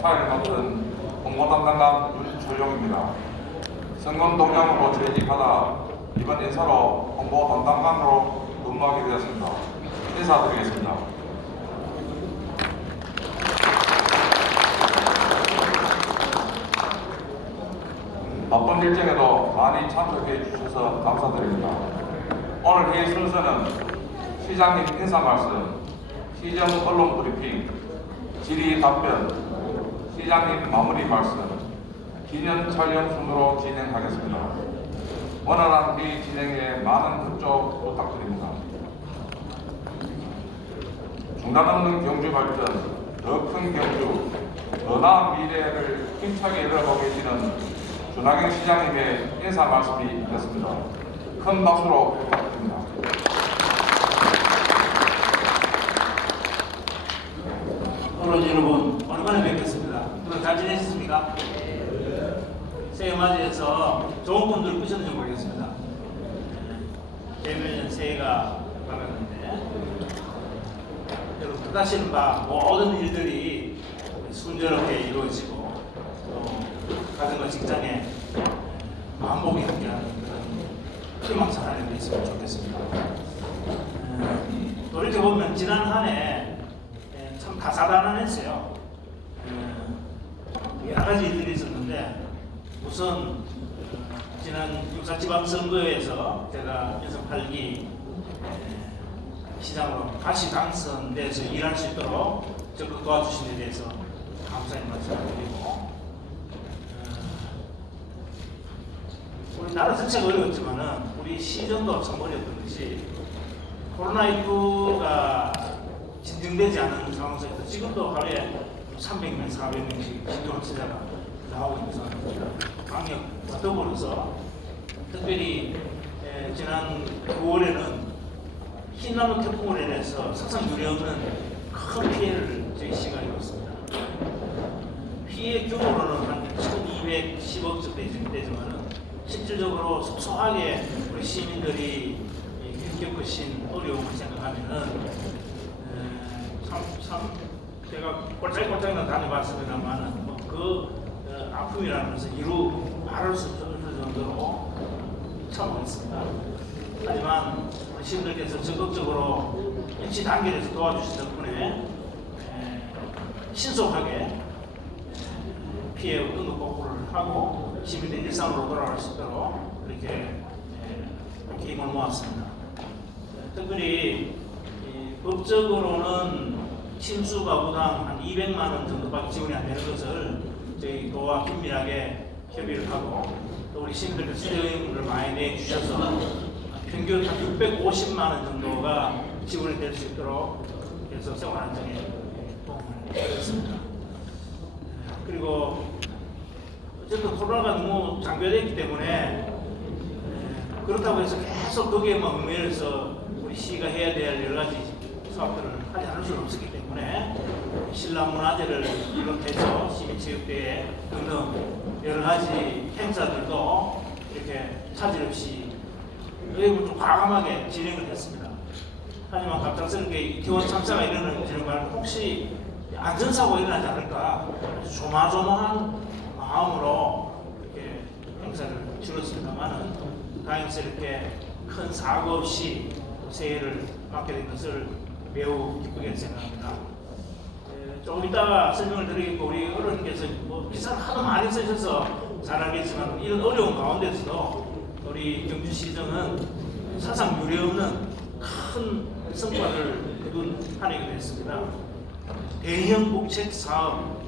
사회를 맡은 홍보담당관 윤철용입니다. 선거 동향으로 재직하다 이번 인사로 홍보담당관으로 근무하게 되었습니다. 인사드리겠습니다. 바쁜 일정에도 많이 참석해 주셔서 감사드립니다. 오늘 회의 순서는 시장님 인사 말씀, 시정 언론 브리핑, 질의 답변, 시장님 마무리 말씀, 기념 촬영 순으로 진행하겠습니다. 원활한 회의 진행에 많은 협조 부탁드립니다. 중단 없는 경주 발전, 더 큰 경주, 더 나은 미래를 힘차게 열어가고 계시는 준하경 시장님의 인사 말씀이 있겠습니다. 큰 박수로 부탁드립니다. 언론 여러분, 오랜만에 뵙겠습니다. 그동안 잘 지내셨습니까? 새해 맞이해서 좋은 분들 꾸셨는지 모르겠습니다. 내년 새해가 밝았는데 여러분 뜻하시는 바 모든 일들이 순조롭게 이루어지고 또 가정과 직장에 만복이 함께하는 그런 희망찬 한 해가 있으면 좋겠습니다. 돌이켜보면 지난 한 해 참 다사다난했어요. 여러 가지 일들이 있었는데 우선 지난 6.4 지방선거에서 제가 연석 8기 시장으로 다시 당선돼서 일할 수 있도록 적극 도와주신 데 대해서 감사의 말씀을 드리고 우리 나라 전체가 어려웠지만은 우리 시정도 참 어려웠던 것이 코로나19가 진정되지 않은 상황 속에서 지금도 하루에 300명, 400명씩 신규 확진자가 나오고 있는 상황입니다. 방역 더불어서 특별히 지난 9월에는 흰나무 태풍으로 인해서 사상 유례 없는 큰 피해를 저희 시가 입었습니다. 피해 규모로는 한 1210억 정도 되지만은 실질적으로 소소하게 우리 시민들이 겪으신 어려움을 생각하면은 참 제가 꼴짝꼴짝 다녀봤습니다만은 그 아픔이라는 것을 이루 말할 수 없을 정도로 참혹했습니다. 하지만 우리 시민들께서 적극적으로 일치 단결해서 도와주신 덕분에 신속하게 피해 응급복구를 하고 시민들 일상으로 돌아갈 수 있도록 그렇게 힘을 모았습니다. 특별히 법적으로는 침수가구당 한 200만 원 정도밖에 지원이 안 되는 것을 저희 도와 긴밀하게 협의를 하고 또 우리 시민들께서 세금을 많이 내주셔서 평균 한 650만 원 정도가 지원이 될 수 있도록 해서 생활 안정에 도움을 드렸습니다. 그리고 어쨌든 코로나가 너무 장기화됐기 때문에 그렇다고 해서 계속 거기에만 얽매여서 우리 시가 해야 될 여러 가지 사업들을 하지 않을 수는 없었기 때문에 신라문화제를 비롯해서 시민체육대회 등등 여러 가지 행사들도 이렇게 차질 없이 의욕을 좀 과감하게 진행을 했습니다. 하지만 갑작스럽게 이태원 참사가 일어나는 바람에 혹시 안전사고가 일어나지 않을까 조마조마한 마음으로 이렇게 행사를 치렀습니다만은 다행스럽게 큰 사고 없이 새해를 맞게 된 것을 매우 기쁘게 생각합니다. 조금 이따가 설명을 드리겠고 우리 어른께서 기사를 하도 많이 쓰셔서 잘 알겠지만 이런 어려운 가운데서도 우리 경주시정은 사상 유례 없는 큰 성과를 거둔 한 해가 됐습니다. 대형 국책 사업,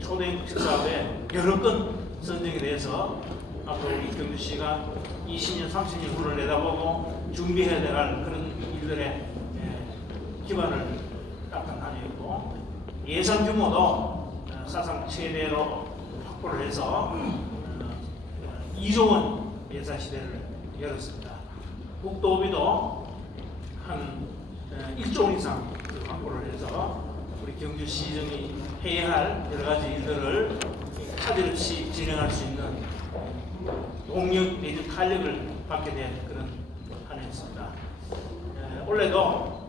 초대형 국책 사업에 여러 건 선정이 돼서 앞으로 우리 경주시가 20년, 30년 후를 내다보고 준비해야 될 그런 일들의 기반을 닦은 한 해였고 예산 규모도 사상 최대로 확보를 해서 2조 원 예산 시대를 열었습니다. 국도비도 한 1조 원 이상 확보를 해서 우리 경주시정이 해야 할 여러 가지 일들을 차질 없이 진행할 수 있는 동력 내지 탄력을 받게 된 그런 한 해였습니다. 올해도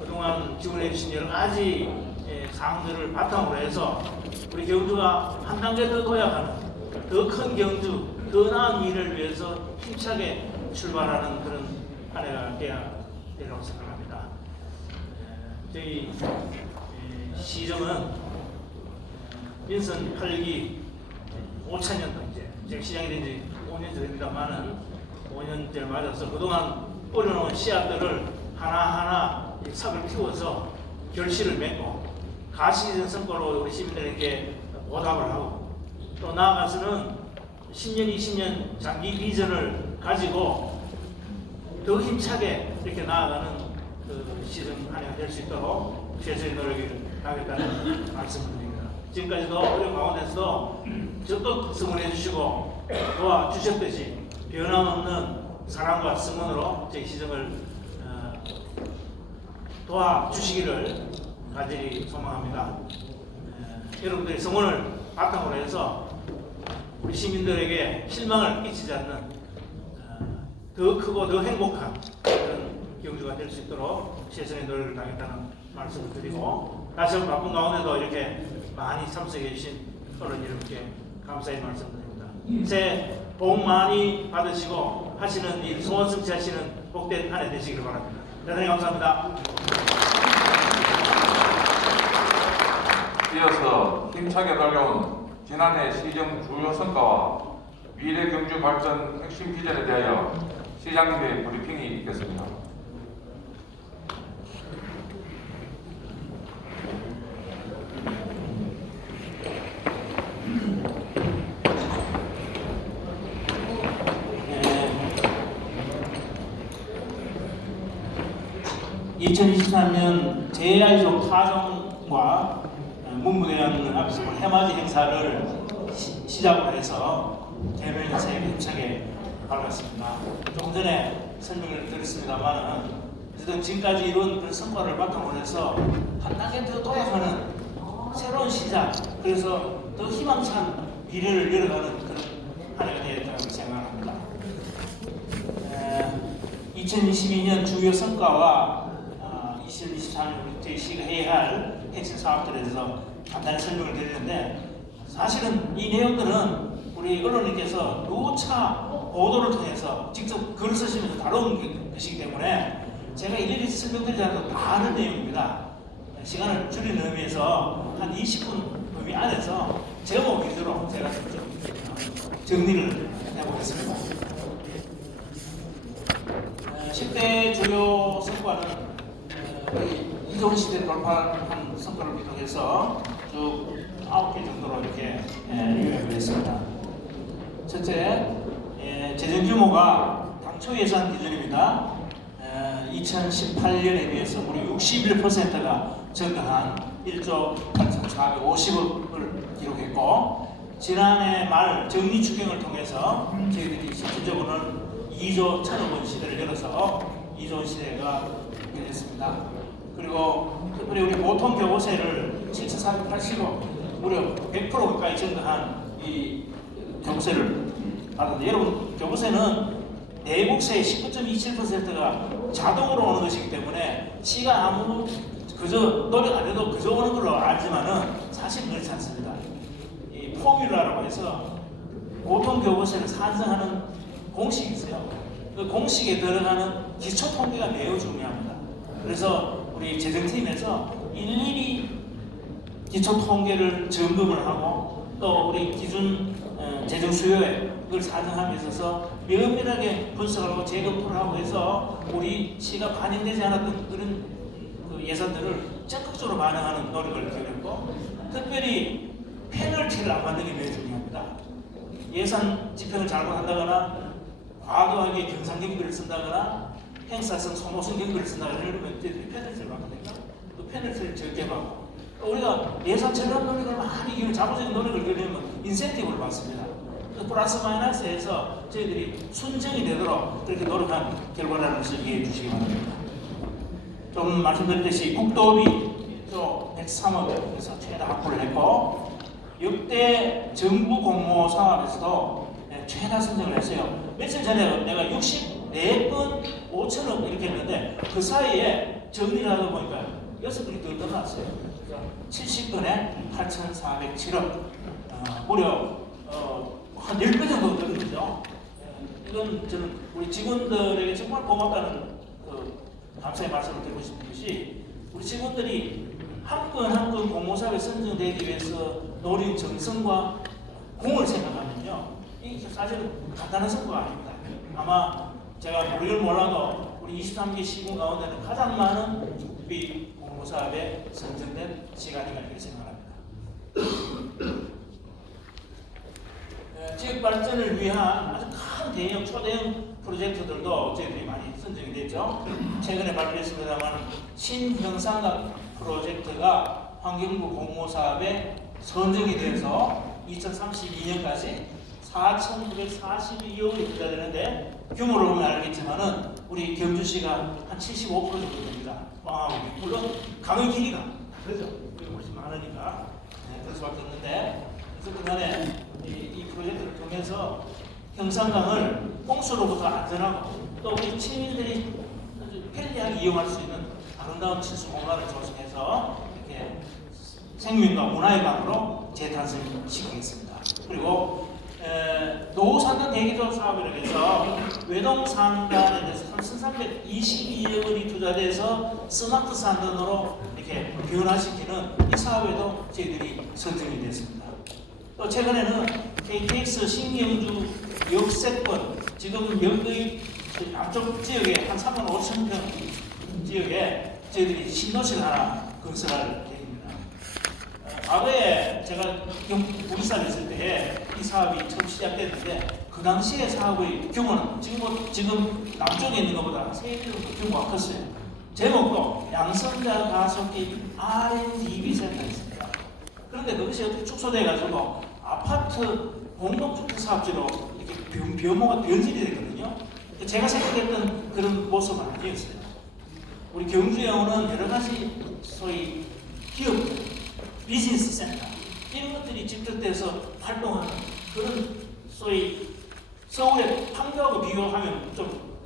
그동안 지원해 주신 여러 가지 사항들을 바탕으로 해서 우리 경주가 한 단계 더 도약하는 더 큰 경주, 더 나은 미래를 위해서 힘차게 출발하는 그런 한 해가 되어야 되라고 생각합니다. 저희 시정은 민선 8기 5천년도 이제 제가 시장이 된 지 5년 됩니다만은 5년째를 맞아서 그동안 뿌려놓은 씨앗들을 하나하나 싹을 틔워서 결실을 맺고 가시적 성과로 우리 시민들에게 보답을 하고 또 나아가서는 10년, 20년 장기 비전을 가지고 더 힘차게 이렇게 나아가는 그 시즌 한 해가 될 수 있도록 최선의 노력을 다하겠다는 말씀을 드립니다. 지금까지도 어려운 가운데서도 적극 성원해 주시고 도와주셨듯이 변함없는 사랑과 성원으로 저희 시정을 도와주시기를 간절히 소망합니다. 여러분들의 성원을 바탕으로 해서 우리 시민들에게 실망을 끼치지 않는 더 크고 더 행복한 그런 경주가 될 수 있도록 최선의 노력을 다하겠다는 말씀을 드리고 다시 한번 바쁜 가운데도 이렇게 많이 참석해 주신 어른 여러분께 감사의 말씀드립니다. 새해 복 많이 받으시고 하시는 일 소원 성취하시는 복된 한 해 되시기를 바랍니다. 대단히 감사합니다. 이어서 힘차게 달려온 지난해 시정 주요 성과와 미래 경주 발전 핵심 비전에 대하여 시장님의 브리핑이 있겠습니다. 네. 2023년 제1종 타종과 문무대왕 앞에서 해맞이 행사를 시작으로 해서 대면의 새해를 힘차게 밝았습니다. 조금 전에 설명을 드렸습니다만은 어쨌든 지금까지 이룬 그런 성과를 바탕으로 해서 한 단계 더 도약하는 새로운 시작, 그래서 더 희망찬 미래를 열어가는 그런 한 해가 되었다고 생각합니다. 2022년 주요 성과와 2024년 우리 시가 해야 할 핵심 사업들에 대해서 간단히 설명을 드리는데 사실은 이 내용들은 우리 언론님께서 누차 보도를 통해서 직접 글을 쓰시면서 다룬 것이기 때문에 제가 일일이 설명드리지 않아도 다 아는 내용입니다. 시간을 줄이는 의미에서 한 20분 범위 안에서 제목 위주로 제가 좀 정리를 해보겠습니다. 10대 주요 성과는 이전 시대를 돌파한 성과를 비롯해서 쭉 9개 정도로 이렇게 요약을 했습니다. 첫째, 재정 규모가 당초 예산 기준입니다. 2018년에 비해서 무려 61%가 증가한 1조 8,450억을 기록했고 지난해 말 정리 추경을 통해서 저희들이 실질적으로는 2조 1,000억 원 시대를 열어서 2조 원 시대가 됐습니다. 그리고 특별히 우리 보통 교부세를 7,480억 무려 100% 가까이 증가한 이 교부세를 받았는데 여러분 교부세는 내국세의 19.27%가 자동으로 오는 것이기 때문에 시가 아무 그저 노력 안 해도 그저 오는 걸로 알지만은 사실 그렇지 않습니다. 이 포뮬라라고 해서 보통 교부세를 산정하는 공식이 있어요. 그 공식에 들어가는 기초 통계가 매우 중요합니다. 그래서 우리 재정팀에서 일일이 기초 통계를 점검을 하고 또 우리 기준 재정 수요에 그걸 산정함에 있어서 면밀하게 분석하고 재검토를 하고 해서 우리 시가 반영되지 않았던 그런 그 예산들을 적극적으로 반영하는 노력을 기울였고 특별히 페널티를 안 만드는 게 매우 중요합니다. 예산 집행을 잘못한다거나 과도하게 경상 경비를 쓴다거나 행사성 소모성 경비를 쓴다거나 이러면 페널티를 받거든요. 또 페널티를 적게 받고 우리가 예산 절감 노력을 많이 기울여 자본적인 노력을 기울이면 인센티브를 받습니다. 플러스 마이너스에서 저희들이 순정이 되도록 그렇게 노력한 결과라는 것을 이해해 주시기 바랍니다. 좀 말씀드렸듯이 국도비 103억에서 최다 확보를 했고 역대 정부 공모 사업에서도 최다 선정을 했어요. 며칠 전에 내가 64건 5천억 이렇게 했는데 그 사이에 정리를 하다 보니까 6건이 더 늘어났어요. 70건에 8,407억, 무려 한 10배 정도 되는 거죠. 이건 저는 우리 직원들에게 정말 고맙다는 감사의 말씀을 드리고 싶은 것이, 우리 직원들이 한 건 한 건 공모사업에 선정되기 위해서 노린 정성과 공을 생각하면요, 이게 사실은 간단한 성과가 아닙니다. 아마 제가 모르긴 몰라도 우리 23개 시군 가운데는 가장 많은 국비 공모사업에 선정된 시간이라 이렇게 생각합니다. 지역 발전을 위한 아주 큰 대형, 초대형 프로젝트들도 저희들이 많이 선정이 됐죠. 최근에 발표했습니다만 신형상각 프로젝트가 환경부 공모사업에 선정이 돼서 2032년까지 4,942억이 투자되는데, 규모를 보면 알겠지만은 우리 경주시가 한 75% 정도 됩니다. 물론 강의 길이가 그렇죠. 훨씬 많으니까 그럴 수밖에 없는데, 그래서 그간에 이 프로젝트를 통해서 형산강을 홍수로부터 안전하고 또 우리 시민들이 아주 편리하게 이용할 수 있는 아름다운 친수 공간을 조성해서 이렇게 생명과 문화의 강으로 재탄생시키겠습니다. 그리고 노후산단 대기조 사업이라고 해서 외동산단에 대해서 3,322억 원이 투자돼서 스마트 산단으로 이렇게 변화시키는 이 사업에도 저희들이 선정이 됐습니다. 또 최근에는 KTX 신경주 역세권, 지금 여기 남쪽 지역에 한 3만 5천 평 지역에 저희들이 신도시를 하나 건설할 계획입니다. 과거에 제가 부기사를 있을 때 이 사업이 처음 시작됐는데, 그 당시의 사업의 규모는 지금 남쪽에 있는 것보다 3배 정도 규모가 컸어요. 제목도 양성자 가속기 R&D 센터였습니다. 그런데 그것이 어떻게 축소돼가지고 아파트 공동주택 사업지로 이렇게 변모가 변질이 됐거든요. 제가 생각했던 그런 모습은 아니었어요. 우리 경주에 오는 여러 가지 소위 기업, 비즈니스 센터 이런 것들이 집중돼서 활동하는 그런 소위 서울의 판교하고 비교하면 좀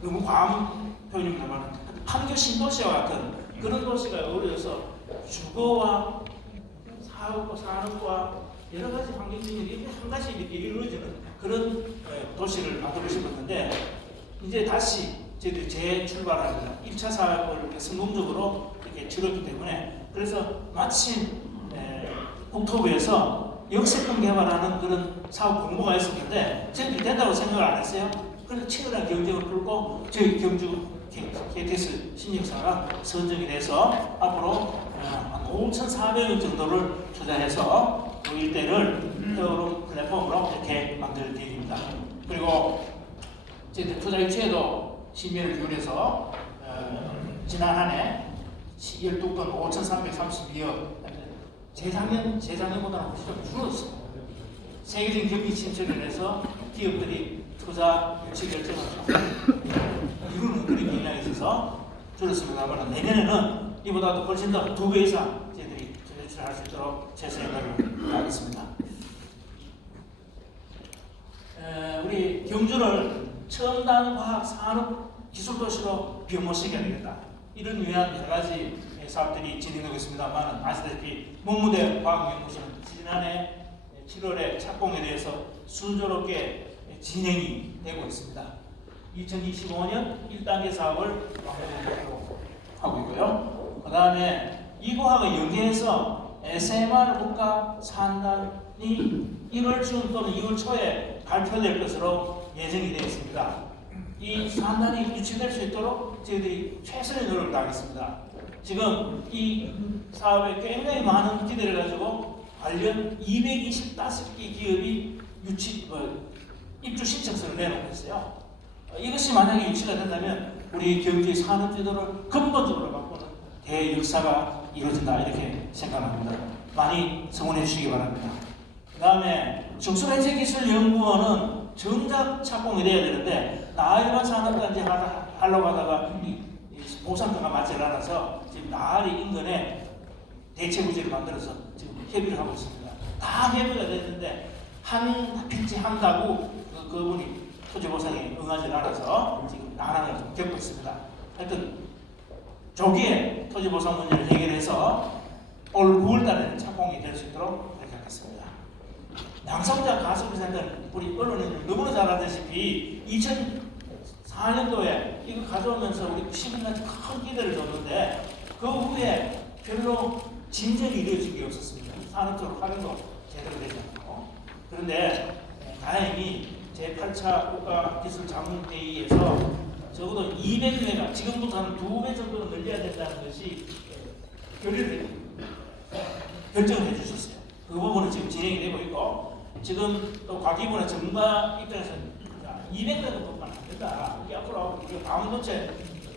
너무 과한 표현입니다만 판교 신도시와 같은 그런 도시가 어우러져서 주거와 사업과 산업과 여러 가지 환경적인 한 가지 이루어지는 그런 도시를 만들고 싶었는데, 이제 다시 저희들이 재출발합니다. 1차 사업을 성공적으로 이렇게 치렀기 때문에, 그래서 마침 국토부에서 역세권 개발하는 그런 사업 공모가 있었는데 저희들이 된다고 생각을 안 했어요. 그래서 치열한 경쟁을 끌고 저희 경주 KTX 신역사가 선정이 돼서 앞으로 한 5,400억 정도를 투자해서 그 일대를 페어룸 플랫폼으로 이렇게 만들 계획입니다. 그리고 저희들 투자 유치에도 심의를 기울여서 지난 한 해 12건 5,332억, 재작년보다는 훨씬 좀 줄었어요. 세계적인 경기 침체를 해서 기업들이 투자 유치 결정을 이루는 그런 경향이 있어서 줄었습니다만, 내년에는 이보다도 훨씬 더 2배 이상 저희들이 유치할 수 있도록 최선의 노력을 다하겠습니다. 우리 경주를 첨단 과학 산업 기술 도시로 변모시켜야 되겠다. 이런 위한 여러 가지 사업들이 진행되고 있습니다만, 아시다시피 문무대 과학연구소는 지난해 7월에 착공에 대해서 순조롭게 진행이 되고 있습니다. 2025년 1단계 사업을 완료하고 하고 있고요. 그 다음에 이 과학을 연계해서 SMR 국가 산단이 1월 중 또는 2월 초에 발표될 것으로 예정이 되어 있습니다. 이 산단이 유치될 수 있도록 저희들이 최선의 노력을 다하겠습니다. 지금 이 사업에 굉장히 많은 기대를 가지고 관련 225개 기업이 입주 신청서를 내놓고 있어요. 이것이 만약에 유치가 된다면 우리 경주의 산업 지도를 근본적으로 바꾸는 대역사가 이루어진다 이렇게 생각합니다. 많이 성원해 주시기 바랍니다. 그 다음에 중소벤처기술연구원은 정작 착공이 돼야 되는데 나일반 산업단지 하려고 하다가 보상가가 맞지 않아서 지금 나아리 인근에 대체부지를 만들어서 지금 협의를 하고 있습니다. 다 협의가 됐는데 한 필지 한 가구 그분이 토지 보상에 응하지 않아서 지금 난항을 좀 겪고 있습니다. 하여튼 조기에 토지 보상 문제를 해결해서 올 9월달에는 착공이 될 수 있도록 그렇게 하겠습니다. 양성자 가스비센터는 우리 언론인들 너무나 잘 아다시피 2004년도에 이거 가져오면서 우리 시민한테 큰 기대를 줬는데 그 후에 별로 진전이 이루어진 게 없었습니다. 산업적으로 활용도 제대로 되지 않고. 그런데 다행히 제8차 국가기술자문회의에서 적어도 200회가 지금부터는 2배 정도는 늘려야 된다는 것이 결정을 해주셨어요. 그 부분은 지금 진행이 되고 있고 지금 또 과기부나 정부 입장에서는 200회도 안 된다. 이게 앞으로 우리가 반도체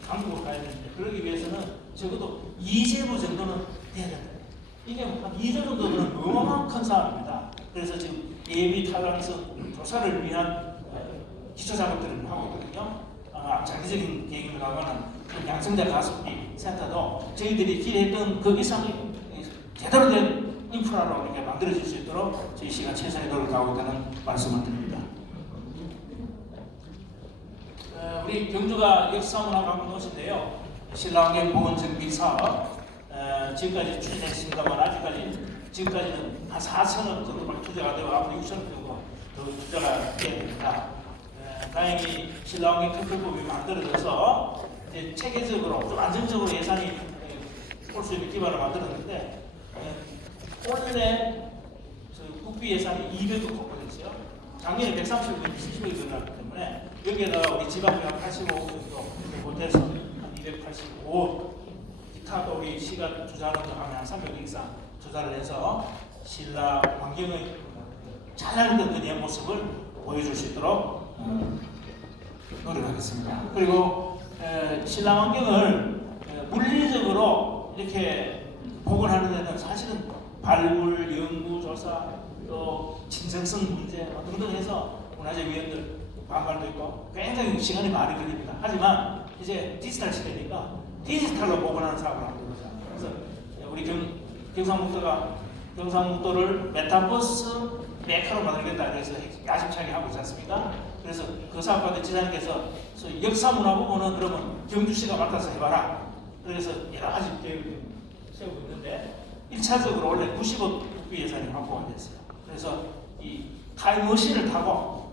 강국으로 가야 되는데 그러기 위해서는 적어도 2제부 정도는 돼야 된다. 이게 한 2조 정도는 어마어마한 큰 사업입니다. 그래서 지금 예비 타당성 조사를 위한 기초 작업들을 하고 있거든요. 장기적인 계획을 나가는 양성자 가습기 센터도 저희들이 기대했던 그 이상의 제대로 된 인프라로 이렇게 만들어질 수 있도록 저희 시가 최선의 노력을 하고 있다는 말씀을 드립니다. 우리 경주가 역사문화 관광도시인데요. 신라환경 보건 정비 사업 지금까지 추진했습니다만 아직까지 지금까지는 한 4천억 정도밖에 투자가 되고 앞으로 6천억 정도 더 투자가 돼야 됩니다. 다행히 신라환경 특별법이 만들어져서 이제 체계적으로 좀 안정적으로 예산이 올 수 있는 기반을 만들었는데 올해 국비 예산이 200억 확보됐어요. 작년에 130억, 70억이 들어갔기 때문에 여기에다가 우리 지방비 한 85억 정도 못해서 한 285억 기타 또 우리 시가 투자하는 거 하면 한 300억 이상 투자를 해서 신라 환경의 잘하는 그 모습을 보여줄 수 있도록 노력하겠습니다. 그리고 신라 환경을 물리적으로 이렇게 복원하는 데는 사실은 발굴, 연구, 조사, 또 진정성 문제 등등 해서 문화재 위원들 반발도 있고 굉장히 시간이 많이 걸립니다. 하지만 이제 디지털 시대니까 디지털로 복원하는 사업을 하는 거죠. 그래서 우리 경상북도를 메타버스 메카로 만들겠다 그래서 야심차게 하고 있지 않습니까? 그래서 그 사업가들 지사님께서 역사 문화 부분은 그러면 경주시가 맡아서 해봐라. 그래서 여러 가지 계획을 세우고 있는데 1차적으로 원래 90억 국비 예산이 확보가 됐어요. 그래서 이 타임머신을 타고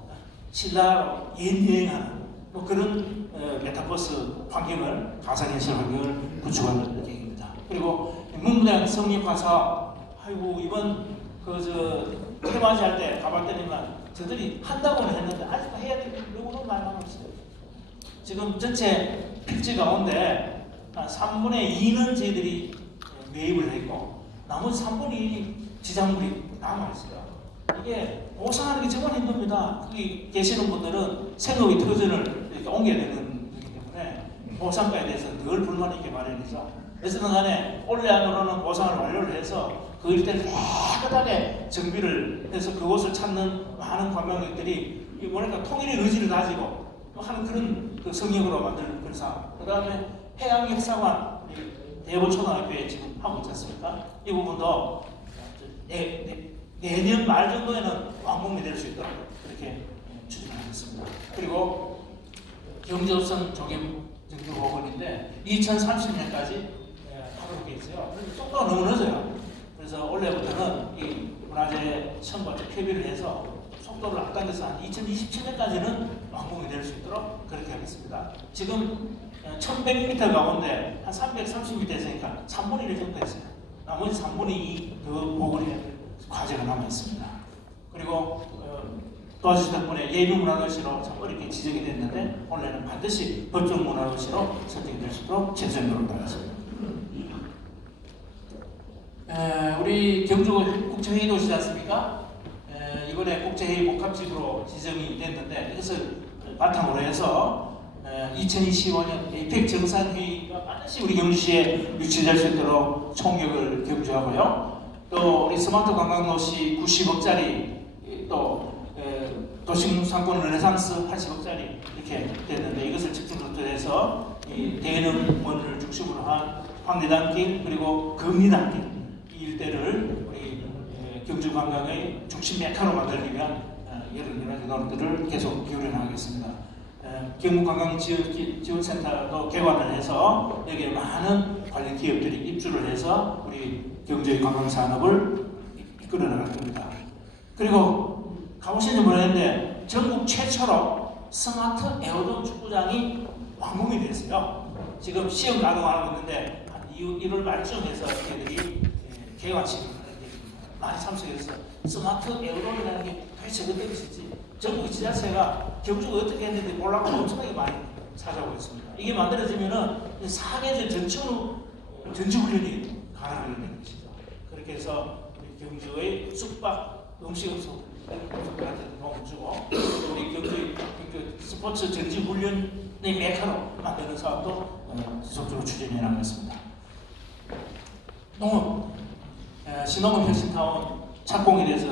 신라로 여행하는 뭐 그런 메타버스 환경을 가상현실 환경을 구축하는 계획입니다. 그리고 문무대학 성립화 사업 아이고 이번 테마지 할 때 가봤더니만 저들이 한다고는 했는데 아직도 해야 될 요구는 많이 남았어요. 지금 전체 필지 가운데 3분의 2는 저희들이 매입을 했고 나머지 3분의 1이 지상물이 남아있어요. 이게 보상하는 게 정말 힘듭니다. 거기 계시는 분들은 생업이 터전을 이렇게 옮겨야 되는 거기 때문에 보상가에 대해서 늘 불만이 있게 마련이죠. 어쨌든 간에 올해 안으로는 보상을 완료를 해서 그 일대를 깨끗하게 정비를 해서 그곳을 찾는 많은 관광객들이 뭐랄까 통일의 의지를 가지고 하는 그런 그 성역으로 만드는 그런 사업. 그 다음에 해양역사관 대보초등학교에 지금 하고 있지 않습니까? 이 부분도 내년 말 정도에는 완공이 될 수 있도록 그렇게 추진하겠습니다. 그리고 경제우선 조경 정비 보건인데 2030년까지 하도록 되어 있어요. 그래서 속도가 너무 늦어요. 그래서 올해부터는 이 문화재 첨부 협의를 해서 속도를 앞당겨서 한 2027년까지는 완공이 될 수 있도록 그렇게 하겠습니다. 지금 1100m 가운데 한 330m 했으니까 3분의 1 정도 했어요. 나머지 3분의 2 더 복원해야 될 과제가 남아있습니다. 그리고 도와주신 덕분에 예비문화도시로 참 어렵게 지정이 됐는데 올해는 반드시 법정문화도시로 선정이 될 수 있도록 최선을 다하겠습니다. 우리 경주가 국제회의 도시지 않습니까? 이번에 국제회의 복합지구로 지정이 됐는데 이것을 바탕으로 해서 2025년 에이펙 정상회의가 반드시 우리 경주시에 유치될 수 있도록 총격을 경주하고요. 또 우리 스마트 관광도시 90억짜리 또 도심상권 르네상스 80억짜리 이렇게 됐는데 이것을 집중적으로 해서 이 대릉원을 중심으로 한 황리단길 그리고 금리단길 이 일대를 우리 경주 관광의 중심 메카로 만들기 위한 여러 가지 노력들을 계속 기울여 나가겠습니다. 경북관광지원센터도 개관을 해서 여기에 많은 관련 기업들이 입주를 해서 우리 경주의 관광 산업을 이끌어 나갈 겁니다. 그리고 가보신지 모르겠는데 전국 최초로 스마트 에어돔 축구장이 완공이 됐어요. 지금 시험 가동하고 있는데 한 1월 말쯤에서 저희들이 개관식을 많이 참석해서 스마트 에어돔이라는 게 도대체 어떤 것인지 전국 지자체가 경주가 어떻게 했는지 보려고 엄청나게 많이 찾아오고 있습니다. 이게 만들어지면은 사계절 전지훈련이 가능하게 것이죠. 그렇게 해서 우리 경주의 숙박 음식업소 한테 도움을 주고 우리 경주 스포츠 전지훈련의 메카로 만드는 사업도 지속적으로 추진해 나가겠습니다. 농업, 신농업 혁신타운 착공에 대해서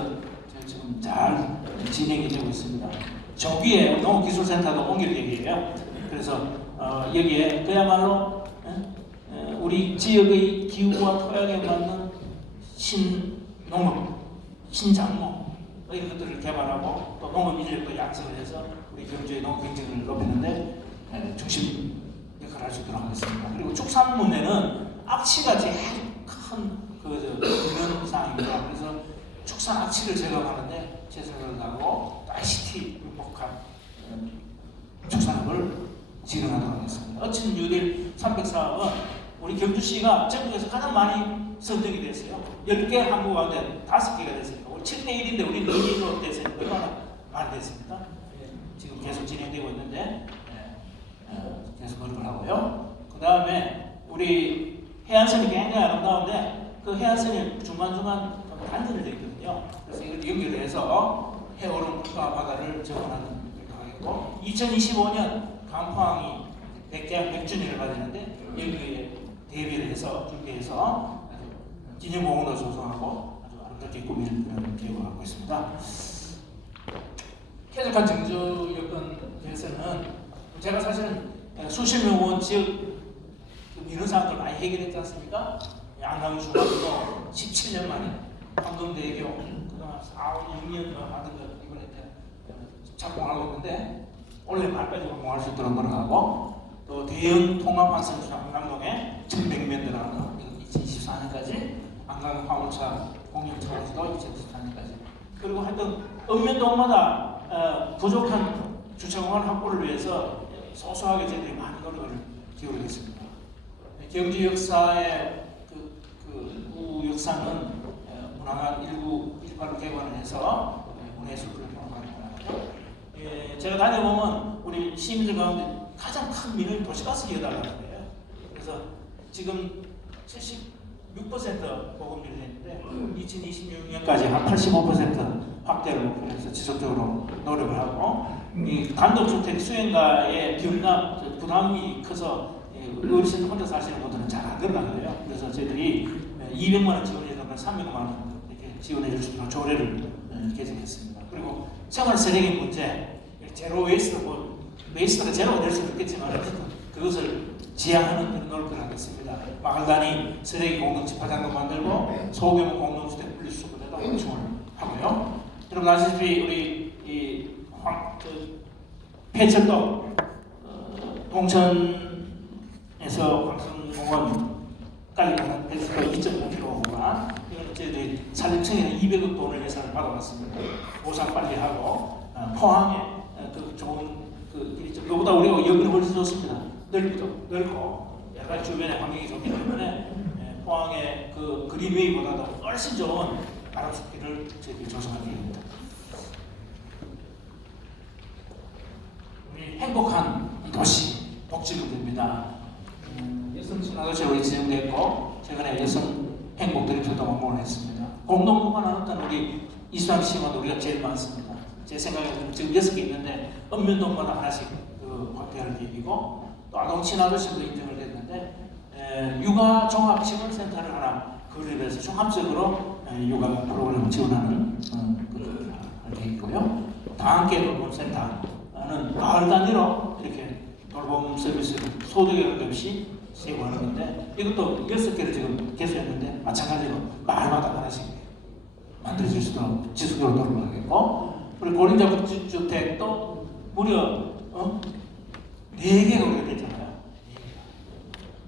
지금 잘 진행이 되고 있습니다. 정비에 농업기술센터도 옮길 계획이에요. 그래서 여기에 그야말로 우리 지역의 기후와 토양에 맞는 신농업, 신작물 이런 것들을 개발하고 또 농업 인력도 양성을 해서 우리 경주의 농업 경쟁을 높이는데 중심 역할을 할 수 있도록 하겠습니다. 그리고 축산문에는 악취가 제일 큰 그런 사항입니다. 그래서 축산 악취를 제거하는데 최선을 다하고 ICT 행복한 축산업을 진행하도록 하겠습니다. 어친 뉴딜 300사업은 우리 경주시가 전국에서 가장 많이 선정이 됐어요. 10개 항구 가운데 5개가 됐으니까 우리 7대1인데 우리는 2위로 됐으니까 얼마나 많이 됐습니까? 지금 계속 진행되고 있는데 계속 노력을 하고요. 그 다음에 우리 해안선이 굉장히 아름다운데 그 해안선이 중간중간 단절이 되어 있거든요. 그래서 이걸 연결해서 해오름과 바다를 정원하는 하겠고 2025년 강포항이 100주년을 맞이하는데 여기에 대비를 해서 준비해서 기념공원도 조성하고 아주 아름답게 꾸미는 그런 계획을 갖고 있습니다. 쾌적한 정주 여건에서는 제가 사실은 수십 명 원 지역 이런 사항들 많이 해결했지 않습니까? 양강 중학교 17년 만에 황금대교 그동안 4, 6년 하던 거 이번에 착공하고 있는데 올해 말까지 완공할 수 있도록 노력하고 또 대형 통합환승 한강동에 1100명 들어가는 거 2024년까지 한강 화물차 공영 차로도 2024년까지 그리고 하여튼 읍면동마다 부족한 주차공간 확보를 위해서 소소하게 저희들이 많은 노력을 기울이겠습니다. 경주 역사의 그 역사는 문화관 1918로 개관을 해서 문화예술을 평가하는 거라고요. 제가 다녀보면 우리 시민들 가운데 가장 큰 민원이 도시가스 이어달라는 거예요. 그래서 지금 76% 보급률이 됐는데 2026년까지 한 85% 확대를 목표로 해서 지속적으로 노력을 하고 이 단독주택 수행가의 경감 부담이 커서 어르신 혼자 사시는 분들은 잘 안 들어가요. 그래서 저희들이 200만 원 지원해서 300만 원 이렇게 지원해 줄 수 있도록 조례를 개정했습니다. 그리고 생활 쓰레기 문제, 제로 웨이스트, 웨이스트가 제로가 될 수는 있겠지만 그것을 지향하는 그런 노력을 하겠습니다. 마을 단위 쓰레기 공동 집화장도 만들고 소규모 공동주택 분리수거대도 확충을 하고요. 여러분 아시다시피 우리 폐철도 동천에서 광성공원까지 가는 폐철도 2.5km가 이건 저희들이 산림청에 200억 돈을 예산을 받아봤습니다. 보상 빨리 하고 포항에 그 좋은 그보다 우리가 여기는 훨씬 좋습니다. 넓고 여러 가지 주변의 환경이 좋기 때문에 포항의 그 그린웨이보다도 훨씬 좋은 바람숲길을 저희들이 조성하게 됩니다. 우리 행복한 도시 복지구입니다. 여성 친화도시로 우리 지정됐고 최근에 여성 행복 드림쇼도 완공을 했습니다. 공동구만 하는 우리 이수랑 시마도 우리가 제일 많습니다. 제 생각에는 지금 6개 있는데 읍면동마다 하나씩 확대할 계획이고 또 아동 친화도시도 인정을 했는데 육아 종합 지원센터를 하나 건립해서 종합적으로 육아 프로그램을 지원하는 그걸 할 계획이고요. 다 함께 돌봄센터는 마을 단위로 이렇게 돌봄 서비스를 소득에 없이 제공하는 건데 이것도 6개를 지금 개설했는데 마찬가지로 마을마다 하나씩 만들어질 수 있도록 지속적으로 노력을 하겠고 그리고 고령자 복지주택도 무려 4개가 오래됐잖아요.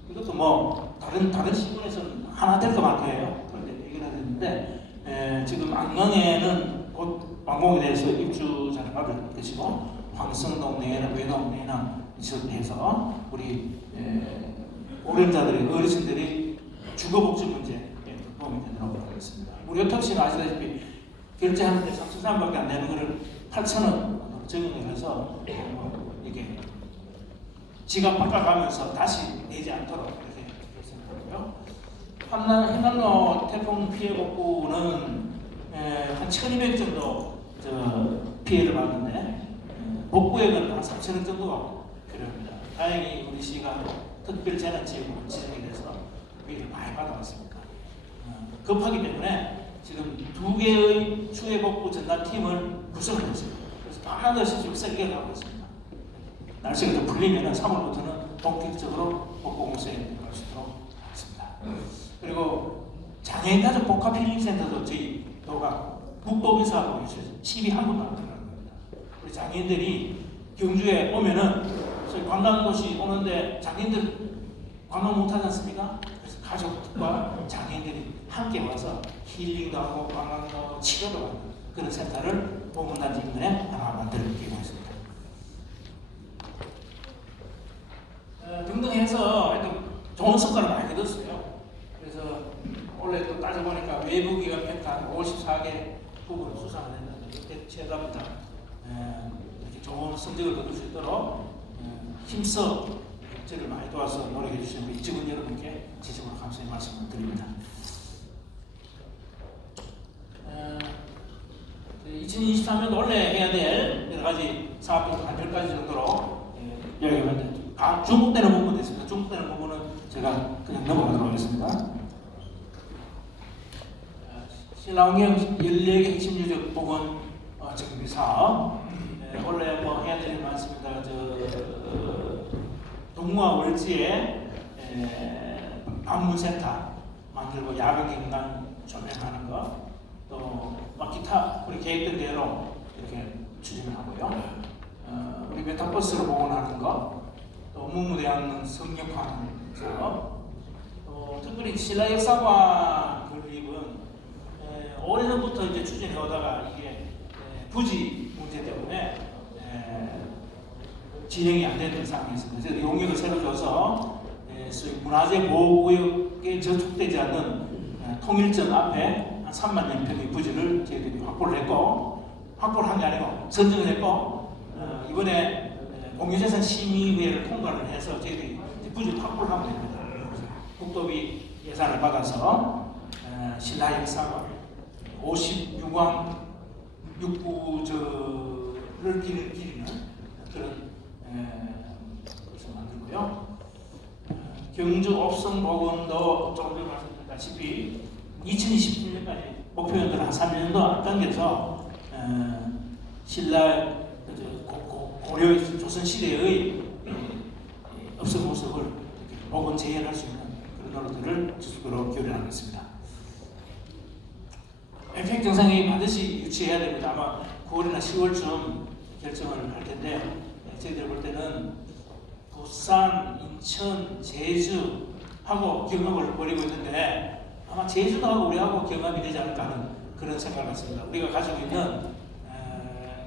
이것도 뭐 다 다른 신문에서는 하나 될까 말 거예요. 그런데 얘기를 했는데 지금 안강에는 곧 완공에 대해서 입주자를 받을 것이고 황성동 내에나 외동 내에나 해서 우리 고령자들이 어르신들이 주거복지 문제에 도움이 되도록 하겠습니다. 우리 오토시는 아시다시피 결제하는데 3,300원밖에 안 되는 거를 8,000원 적용을 해서 이게 지갑 바꿔가면서 다시 내지 않도록 이렇게 생각하고요. 한남로 태풍 피해 복구는 한 1,200 정도 피해를 봤는데 복구액은 한 3,000원 정도가 필요합니다. 다행히 우리 시가 특별재난지역으로 지정이 돼서 피해를 많이 받아왔습니다. 급하기 때문에 지금 2개의 추해복구 전담팀을 구성을 했습니다. 그래서 반드시 좀 세게 가고 있습니다. 날씨가 좀 풀리면 3월부터는 본격적으로 복구 공사에 들어갈 수 있도록 하겠습니다. 그리고 장애인 가족 복합 힐링센터도 저희 도가 국도비서하고 시비 한 번만 들어가는 겁니다. 우리 장애인들이 경주에 오면은 저희 관광도시 오는데 장애인들 관광 못하지 않습니까? 그래서 가족과 장애인들이 함께 와서 힐링도 하고 관광도 하고 치료도 하고 그런 센터를 보문단지 인근에 하나 만들어 보기로 했습니다. 등등 해서 하여튼 좋은 성과를 많이 거뒀어요. 그래서 원래 또 따져보니까 외부기관 평가 54개 부분을 수상을 했는데 이때 최다부터 이렇게 좋은 성적을 거둘 수 있도록 힘써 저를 많이 도와서 노력해 주신 우리 직원 여러분께 진심으로 감사의 말씀을 드립니다. 2023년 원래 해야 될 여러 가지 사업들도 한 10가지 정도로 여기가 중복되는 부분이 있습니다. 중복되는 부분은 제가 그냥 넘어가도록 하겠습니다. 신라환경 14개 핵심 유적 복원 정비 사업 원래 뭐 해야 될 일이 많습니다. 동무와 월지에 방문센터 만들고 야간경관 조명하는 거 또 기타 우리 계획된 대로 이렇게 추진을 하고요. 우리 메타버스로 복원하는 거 또 문무대학원 성역하는 사업 또 특별히 신라역사관 건립은 오래전부터 이제 추진해 오다가 이게 부지 문제 때문에 진행이 안 되는 상황이 있습니다. 그래서 용역을 새로 줘서 문화재 보호구역에 저촉되지 않는 통일전 앞에 한 3만 평의 부지를 저희들이 확보를 했고 확보를 한 게 아니고 선정을 했고 이번에 공유재산 심의회를 통과를 해서 저희들이 부지를 확보를 하면 됩니다. 국도비 예산을 받아서 신라역사관 56왕 육구절을 기리는 그런 것을 만들고요. 경주 옥성 복원도 조금 전에 말씀드렸다시피 2027년까지 목표연도를 한 3년 정도 앞당겨서 신라 고려 조선 시대의 업성 모습을 복원 재현할 수 있는 그런 노력들을 지속적으로 기울여나가겠습니다. 엠팩 정상회의 반드시 유치해야 됩니다. 아마 9월이나 10월쯤 결정을 할 텐데 저희들 볼 때는 부산, 인천, 제주하고 경합을 벌이고 있는데 아마 제주도 하고 우리하고 경합이 되지 않을까 하는 그런 생각을 했습니다. 우리가 가지고 있는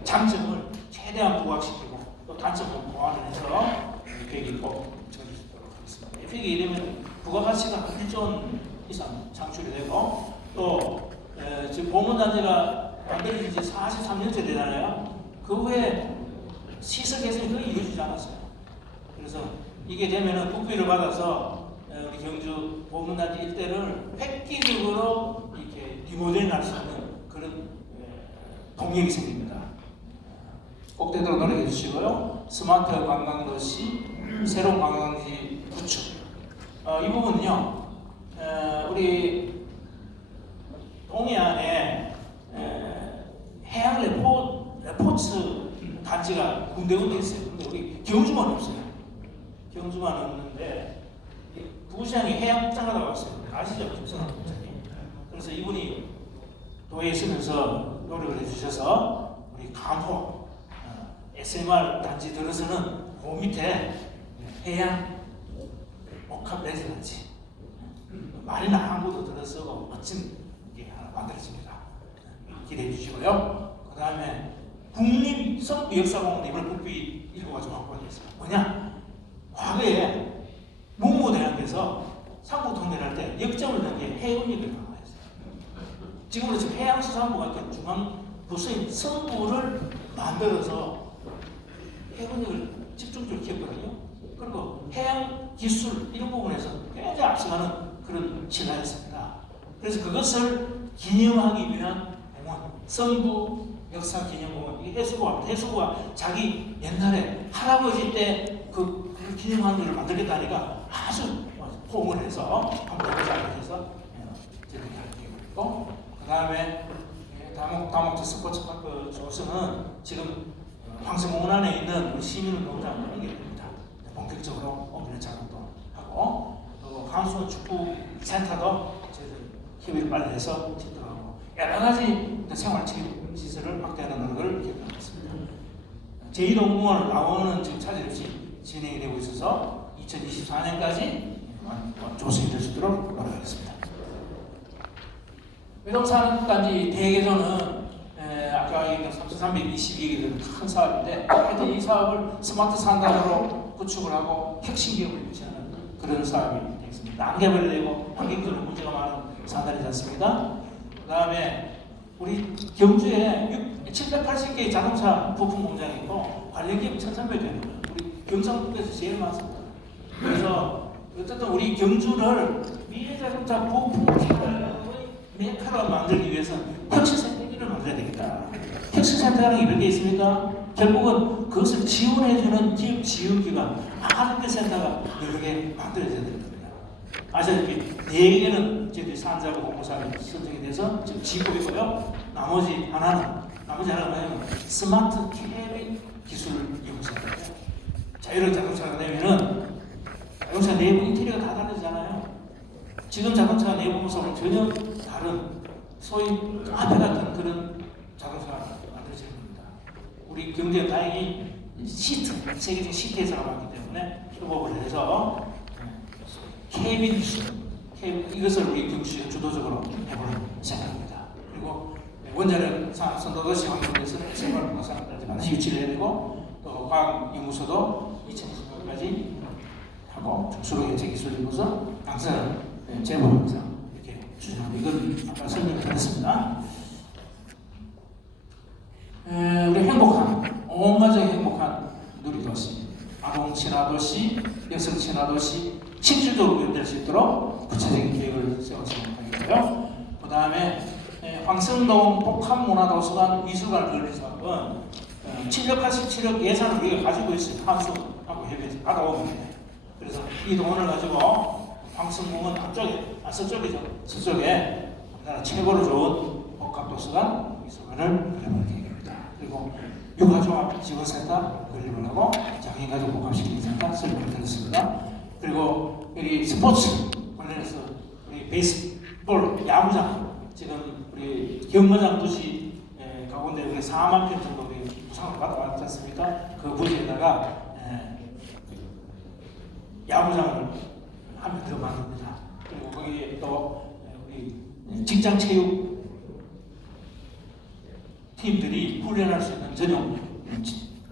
장점을 최대한 부각시키고 또 단점을 보완을 해서 계획이 꼭 정해지도록 하겠습니다. 엠팩이 이러면 부가가치가 한 1조 원 이상 창출이 되고 또 지금 보문단지가 만들어진 지 43년째 되잖아요. 그 후에 시설 개선이 거의 이루어지지 않았어요. 그래서 이게 되면은 국비를 받아서 우리 경주 보문단지 일대를 획기적으로 이렇게 리모델링할 수 있는 그런 동력이 생깁니다. 꼭 되도록 노력해 주시고요. 스마트 관광도시, 새로운 관광지 구축. 이 부분은요, 우리 동해안에 해양 레포츠 단지가 군데군데 있어요. 근데 우리 경주만 없어요. 경주만 없는데 부시장이 해양국장을 하고 있어요. 아시죠? 김성환 국장님. 그래서 이분이 도에 있으면서 노력을 해주셔서 우리 강호 SMR 단지 들어서는 그 밑에 해양 복합 레지던지 말이나 항구도 들어서고 멋진 게 하나 만들어집니다. 기대해 주시고요. 그 다음에 국립 성부역사공원 이번에 국비 일부가지고 확보하고 있습니다. 뭐냐? 과거에 문무대학에서 상부 통일을 할 때 역점을 넣은 게 해운역을 강화했어요. 지금은 지금 해양수산부가 이렇게 중앙 부서인 성부를 만들어서 해운역을 집중적으로 키웠거든요. 그리고 해양 기술 이런 부분에서 굉장히 앞서가는 그런 신화였습니다. 그래서 그것을 기념하기 위한 공원, 성부 역사 기념공원, 이 해수부가 자기 옛날에 할아버지 때 그 기념하는 것을 만들겠다니까 아주 호응을 해서 한번 해보자 해서 저렇게 하고 있고, 그 다음에 다목적 스포츠파크 조성은 지금 황성공원 안에 있는 우리 시민운동장 옮겨야 본격적으로 옮기는 작업도 하고, 또 강수원 축구센터도 저희들 협의를 빨리 해서 짓도록 하고, 여러 가지 생활체육 시설을 확대하는 노력을 기획하고 있습니다. 제2동공원 라원은 지금 차질 없이 진행이 되고 있어서 2024년까지 조성이 될 수 있도록 노력하겠습니다. 외동산까지 대개조는 아까 얘기한 3,322개 큰 사업인데, 하여튼 이 사업을 스마트 산단으로 구축을 하고 혁신기업을 유치하는 그런 사업이 되겠습니다. 난개발이 되고 환경적으로 문제가 많은 산단이지 않습니까? 그 다음에 우리 경주에 780개의 자동차 부품 공장이 있고 관련 기업이 1,300개 됩니다. 우리 경상북도에서 제일 많습니다. 그래서 어쨌든 우리 경주를 미래자동차 부품 메카로 만들기 위해서는 혁신센터를 만들어야 되겠다. 혁신센터라는 게 이런 게 있습니까? 결국은 그것을 지원해주는 기업 지원기관 R&D 센터가 여러 개 만들어져야 됩니다. 아시다시피 4개는 저희들이 산자부 공모사업이 선정이 돼서 지금 지고 있고요. 나머지 하나는 뭐냐면 스마트 캐빈 기술 연구센터예요. 자율적 자동차가 되면은 자동차 내부 인테리어가 다 다르잖아요. 지금 자동차 내부 모습은 전혀 다른 소위 카페 같은 그런 자동차가 만들어지는 겁니다. 우리 경제가 다행히 시트, 세계적 시트에서 나왔기 때문에 협업을 해서 캐빈 기술, 이것을 우리 경주시가 주도적으로 해보는 생각입니다. 그리고 원자력 선도도시 환경에서는 생활부동산까지 반드시 유치를 해야 되고, 또 과학연구소도 2020년까지 하고, 중수로경제기술연구소, 강사를 재무공사 이렇게 추진하고, 이건 아까 설명을 드렸습니다. 우리 행복한, 온 가족이 행복한 누리도시, 아동 친화도시, 여성 친화도시, 실질적으로 연결될 수 있도록 구체적인 계획을 세워서 하겠고요. 그 다음에 황성동 복합문화도서관 미술관 건립 사업은 787억 예산을 우리가 가지고 있어요. 한수하고 협의해서 받아오면 돼요. 그래서 이 돈을 가지고 황성공원 앞쪽에, 서쪽이죠. 서쪽에 우리나라 최고로 좋은 복합도서관 미술관을 건립할 계획입니다. 그리고 육아종합지원센터 건립을 하고 장애인가족 복합시키는 센터 설립을 드렸습니다. 그리고 여기 스포츠 관련해서 우리 베이스볼 야구장, 지금 우리 경마장 부지 가운데 우리 4만 평 정도 부상을 받아왔지 않습니까? 그 부지에다가 야구장을 한 명 더 만듭니다. 그리고 거기에 또 우리 직장 체육 팀들이 훈련할 수 있는 전용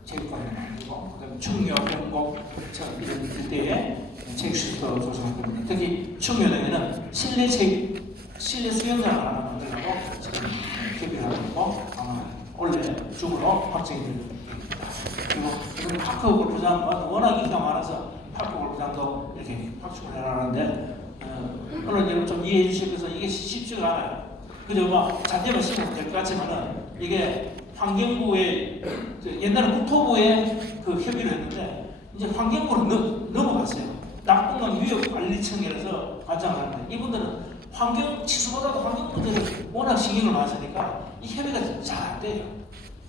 체육관을 만들고, 그다음에 충녀, 병곡, 이런 때에 체육시설도 조성할 겁니다. 특히 충녀동에는 실내 수영장을 하나 만들려고 지금 협의를 하고 있고, 아마 올해 중으로 확정이 될 계획입니다. 그리고 파크 골프장 워낙 인기가 많아서 파크 골프장도 이렇게 확충을 해나가는데, 오늘 여러분 좀 이해해 주시면서 이게 쉽지가 않아요. 그저 막 잔디만 심으면 될 것 같지만은 이게 환경부의 옛날에 국토부에 그 협의를 했는데 이제 환경부로 넘어갔어요. 낙동강 위협관리청에서 관장을 하는데, 이분들은 환경 치수보다도 환경 문제를 워낙 신경을 많이 쓰니까 이 협의가 잘 안 돼요.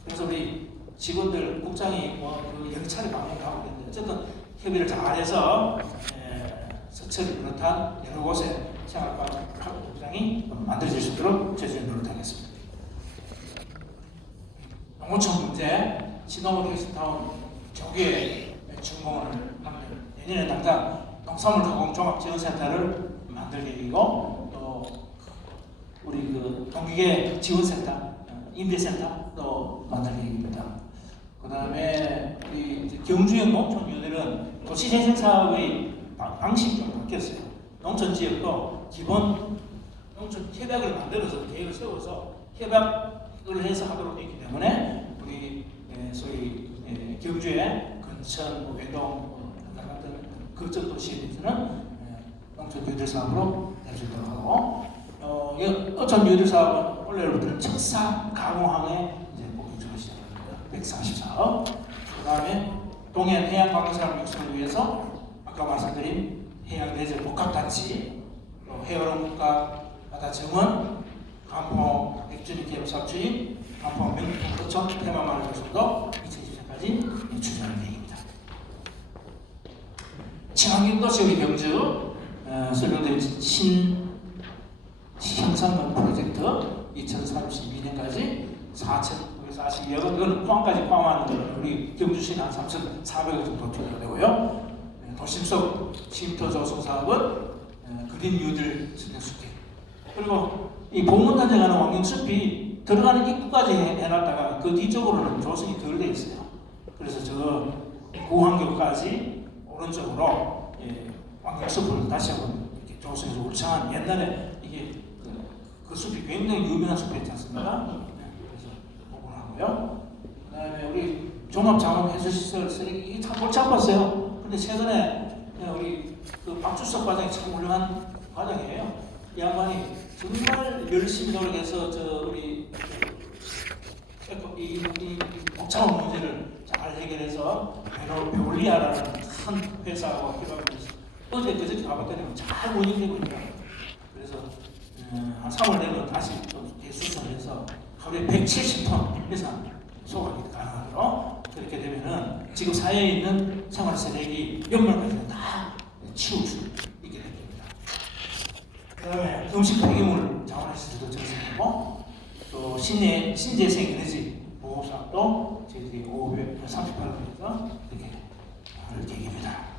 그래서 우리 직원들 국장이 그 여러 차례 방문을 하고 있는데, 어쨌든 협의를 잘해서 서철을 비롯한 여러 곳에 생활과 국장이 만들어질 수 있도록 저희들이 노력하겠습니다. 농어촌 문제, 신동호 텍스타운 조기에 준공을 하면 내년에 당장 농산물 가공 종합지원센터를 만들어요. 만들 계획이고 또 우리 그 동기계 지원센터, 임대센터도 만들 계획입니다. 그 다음에 우리 경주역 농촌유들은 도시재생사업의 방식이 좀 바뀌었어요. 농촌지역도 기본 농촌 협약을 만들어서 계획을 세워서 협약을 해서 하도록 되어 있기 때문에 우리 소위 경주의 근천, 외동 같은 거점 도시에 대해서는 농촌 유들 사업으로 낼 수 있도록 하고 어촌 유들 사업은 올해로부터는 척사 가공항에 이제 본격적으로 시작합니다. 144억. 그 다음에 동해안 해양 관광사업 육성을 위해서 아까 말씀드린 해양 대전 복합단지, 또 해어롱과 바다 정원, 간포 맥주리 기업 사업주인, 간포 명품 어촌 테마마을 조성도 2020년까지 추진할 계획입니다. 친환경 도시 우리 경주 설명드린 신형상권 프로젝트 2032년까지 4,942억 원, 이건 포항까지 포함하는 거 우리 경주시는 한 3,400억 정도 투자가 되고요. 도심 속 쉼터 조성 사업은 그린 뉴딜 승용숲길, 그리고 이 보문단지 가는 왕경숲이 들어가는 입구까지 해놨다가 그 뒤쪽으로는 조성이 덜 돼 있어요. 그래서 저 구항교까지 오른쪽으로 왕경숲을 다시 한번 이렇게 조성해서 울창한, 옛날에 이게 그 숲이 굉장히 유명한 숲이었지 않습니까? 그래서 복원하고요. 그 다음에 우리 종합자원해수시설 쓰레기 이게 참 골치 아팠어요. 근데 최근에 우리 그 박주석 과장이 참 훌륭한 과장이에요. 이 양반이 정말 열심히 노력해서 저 우리 이 복잡한 문제를 잘 해결해서 베올리아라는 큰 회사와 협업을 해서 어제 그저께 가봤더니 잘 운영되고 있더라고요. 그래서 한 3월 되면 다시 또 대수선해서 하루에 170톤 이상 소각이 가능하도록, 그렇게 되면은 지금 사회에 있는 생활 쓰레기 연말까지는 다 치울 수 있게 됩니다. 그 다음에 음식 폐기물 자원시설도 정착하고, 또 신재생 에너지 보호 사업도 저희들이 538억에서 이렇게 할 계획입니다.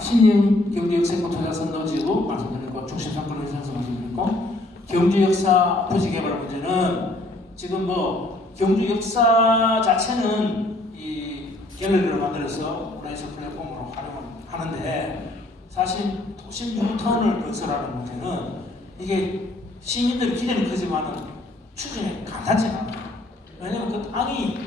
신년 경제역세권 투자선도지구 말씀드렸고, 중심상권 의전서 말씀드렸고, 경주 역사 부지 개발 문제는 지금 뭐 경주 역사 자체는 이 갤러리를 만들어서 문화예술 플랫폼으로 활용하는데, 사실 도심 뉴턴을 건설하는 문제는 이게 시민들의 기대는 크지만은 추진이 간단치가 않아요. 왜냐면 그 땅이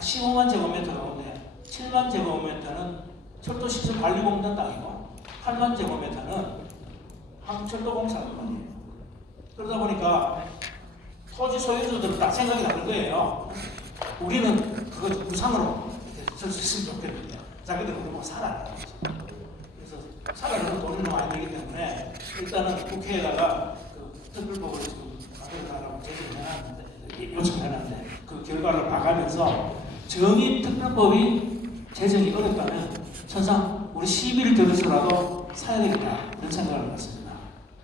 15만 제곱미터 가운데 7만 제곱미터는 철도시설관리공단 땅이고 8만 제곱미터는 한철도공사 땅이에요. 그러다 보니까 토지 소유주들은 다 생각이 다른 거예요. 우리는 그거 무상으로 쓸 수 있으면 좋겠는데 자기들은 그거 살아야 돼요. 그래서 살아가는 돈이 너무 많이 들기 때문에 일단은 국회에다가 그 특별법을 지금 만들어달라고 요청해놨는데 그 결과를 봐가면서 정의특별법이 제정이 어렵다면 천상 우리 시비를 들어서라도 사야 되겠다, 이런 생각을 했습니다.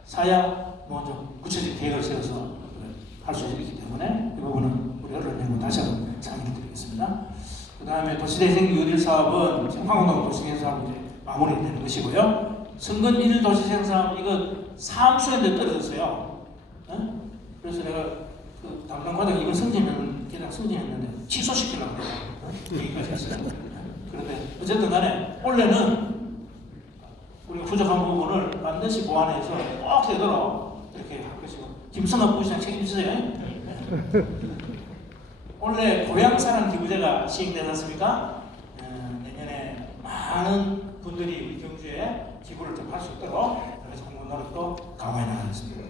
사야 좀 구체적인 계획을 세워서 할 수 있기 때문에 이 부분은 우리 언론에 다시 한번 상의를 드리겠습니다. 그 다음에 도시재생 유일 사업은 지금 황운동 도시재생 사업 이제 마무리되는 것이고요. 성근 1 도시재생 사업 이거 사무소에 떨어졌어요. 그래서 내가 그 담당 과장 이걸 승진했는데 취소시키려고 얘기까지 했어요. 그런데 어쨌든 간에 원래는 우리가 부족한 부분을 반드시 보완해서 꼭 되도록 이렇게 할 것이고, 김성환 부시장 책임지세요. 원래 고향사랑 기부제가 시행되지 않습니까? 내년에 많은 분들이 우리 경주에 기부를 좀 할 수 있도록 그래서 홍보 노력도 강화해 나가겠습니다.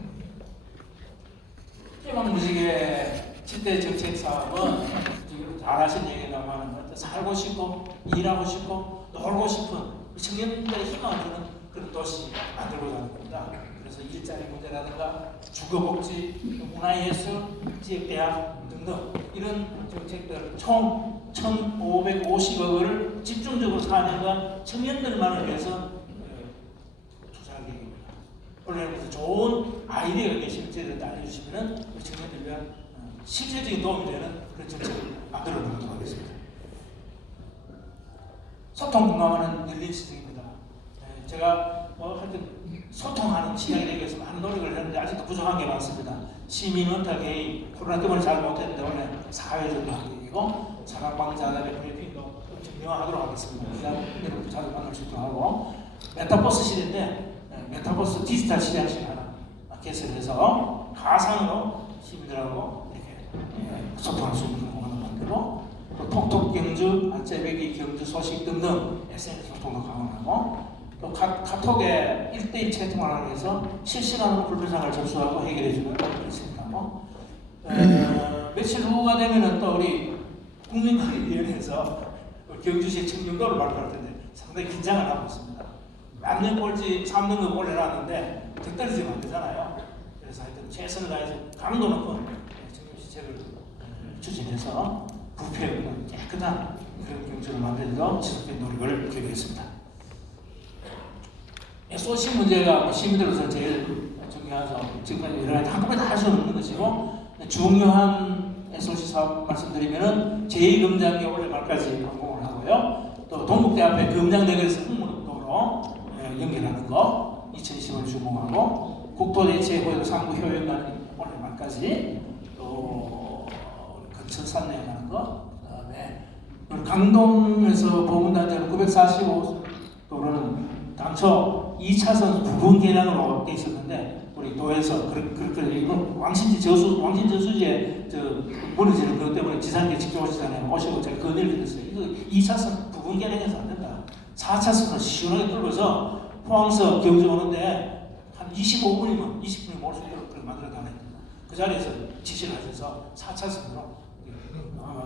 희망무지개 7대 정책 사업은 지금 잘 하신 얘기라면 살고 싶고 일하고 싶고 놀고 싶은 청년들의 희망을 주는 그런 도시 만들고자 하는 겁니다. 그래서 일자리 문제라든가 주거복지, 문화예술, 지역대학 등등 이런 정책들 총 1,550억을 집중적으로 4년간 청년들만을 위해서 투자할 계획입니다. 원래는 좋은 아이디어가 계시면 저희들한테 알려주시면 우리 청년들 위한 실질적인 도움이 되는 그런 정책을 만들어 보도록 하겠습니다. 소통 공감하는 열린 시장입니다. 제가 하여튼 소통하는 시장이 되기 위해서 많은 노력을 했는데 아직도 부족한 게 많습니다. 시민 원탁회의 코로나 때문에 잘 못했는데 오늘 사회적 방송이고 사각방자단의 브리핑도 증명하도록 하겠습니다. 여러분 자주 만날 수 있도록 하고 메타버스 시대인데 메타버스 디지털 시장실 하나 개설해서 가상으로 시민들하고 이렇게 소통할 수 있는 공간을 만들고 또 톡톡 경주, 안재배기 경주 소식 등등 SNS 소통도 강화하고 또 카톡에 1대1 채팅을 하기 위해서 실시간으로 불편상을 접수하고 해결해주는 그런 있습니다. 며칠 후가 되면은 또 우리 국민관리위원회에서 경주시 청정도를 발표할 텐데 상당히 긴장을 하고 있습니다. 만년 꼴찌 3등급 올려놨는데 더 떨어지면 안 되잖아요. 그래서 하여튼 최선을 다해서 강도 높은 청정시책을 추진해서 부패 없는 깨끗한 그런 경주를 만들어서 지속적인 노력을 기울이겠습니다. SOC 문제가 시민들로서 제일 중요하죠. 지금까지 여러 가지 한꺼번에 다 할 수는 없는 것이고 중요한 SOC 사업 말씀드리면은 제2금장계 올해 말까지 완공을 하고요. 또 동국대 앞에 금장대교에서 흥문도로 연결하는 거 2020을 주목하고 국토대체호에도 상부 효용관 올해 말까지 또 근천 산내에 가는 거 그다음에 강동에서 보문단지로 945도로는 당초 2차선 부분 개량으로 돼 있었는데 우리 도에서 그렇게 이건 왕신저수지에 무너지는 것 때문에 지상계 직접 오시잖아요. 오시고 제가 건의를 드렸어요. 이거 2차선 부분 개량해서 안 된다. 4차선으로 시원하게 뚫어서 포항서 경주 오는데 한 25분이면 20분이면 올 수 있도록 그걸 만들어 달라고 했습니다. 그 자리에서 지시를 하셔서 4차선으로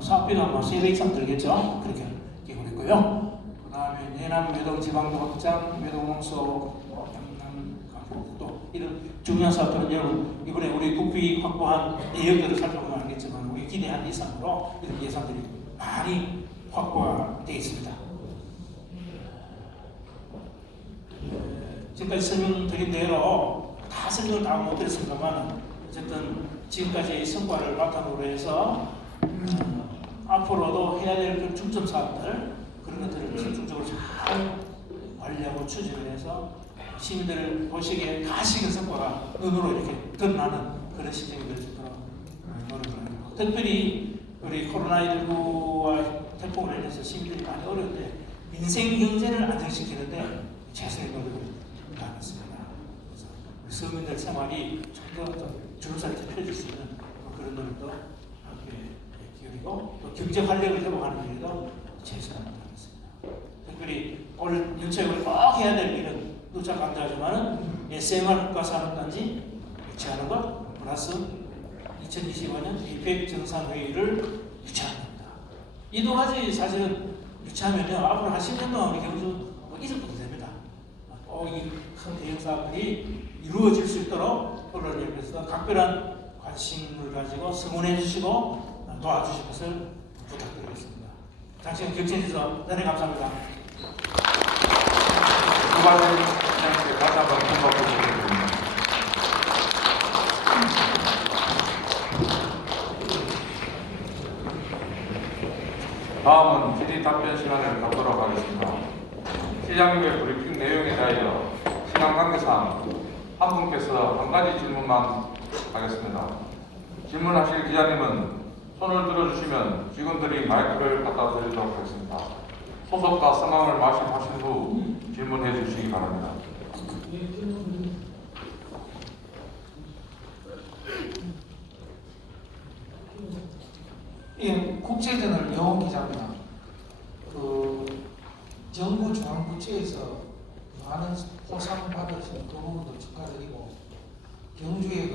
사업비는 아마 3배 이상 들겠죠. 그렇게 계획을 했고요. 그 다음에 내남 외동 지방도 확장, 외동 농소, 경남 강북도 이런 중요한 사업들은 여러분 이번에 우리 국비 확보한 내역들을 살펴보면 알겠지만 우리 기대한 이상으로 이런 예산들이 많이 확보가 되어 있습니다. 지금까지 설명드린 대로 다 설명을 다 못 드렸습니다만 어쨌든 지금까지의 성과를 바탕으로 해서 앞으로도 해야 될 그 중점 사업들 그런 것들을 집중적으로 잘 관리하고 추진을 해서 시민들 보시기에 가시적인 성과가 눈으로 이렇게 드러나는 그런 시장이 될 수 있도록 노력을 하고 특별히 우리 코로나19와 태풍으로 인해서 시민들이 많이 어려운데 민생 경제를 안정시키는데 최선의 노력을 다하겠습니다. 그래서 서민들 생활이 좀 더 주름살이 펴질 수 있는 그런 노력도 함께 기울이고 또 경제 활력을 회복하는 일에도 최선을 다하겠습니다. 특별히 올 연초에 꼭 해야 될 일은 누차 강조하지만은 SMR 국가산업단지 유치하는 것 플러스 2025년 APEC 정상회의를 유치하는 겁니다. 이 두 가지 사실은 유치하면요 앞으로 한 10년 동안 우리 경주 잊어도 됩니다. 이큰 대형 사업들이 이루어질 수 있도록 코로나를 위해서 각별한 관심을 가지고 성원해 주시고 도와주실 것을 부탁드리겠습니다. 장시간 경청해주셔서 대단히 감사합니다. 수고하신 시장님께 다시 한번 고맙고 드리겠습니다. 다음은 질의 답변 시간을 갖도록 하겠습니다. 시장님의 브리핑 내용에 대하여 시간 관계상 한 분께서 한 가지 질문만 하겠습니다. 질문하실 기자님은 손을 들어주시면 직원들이 마이크를 갖다 드리도록 하겠습니다. 소속과 성함을 말씀하신 후 질문해 주시기 바랍니다. 예, 국제저널 여원 기자입니다. 정부 중앙부처에서 많은 포상 받으신 그 부분도 축하드리고 경주에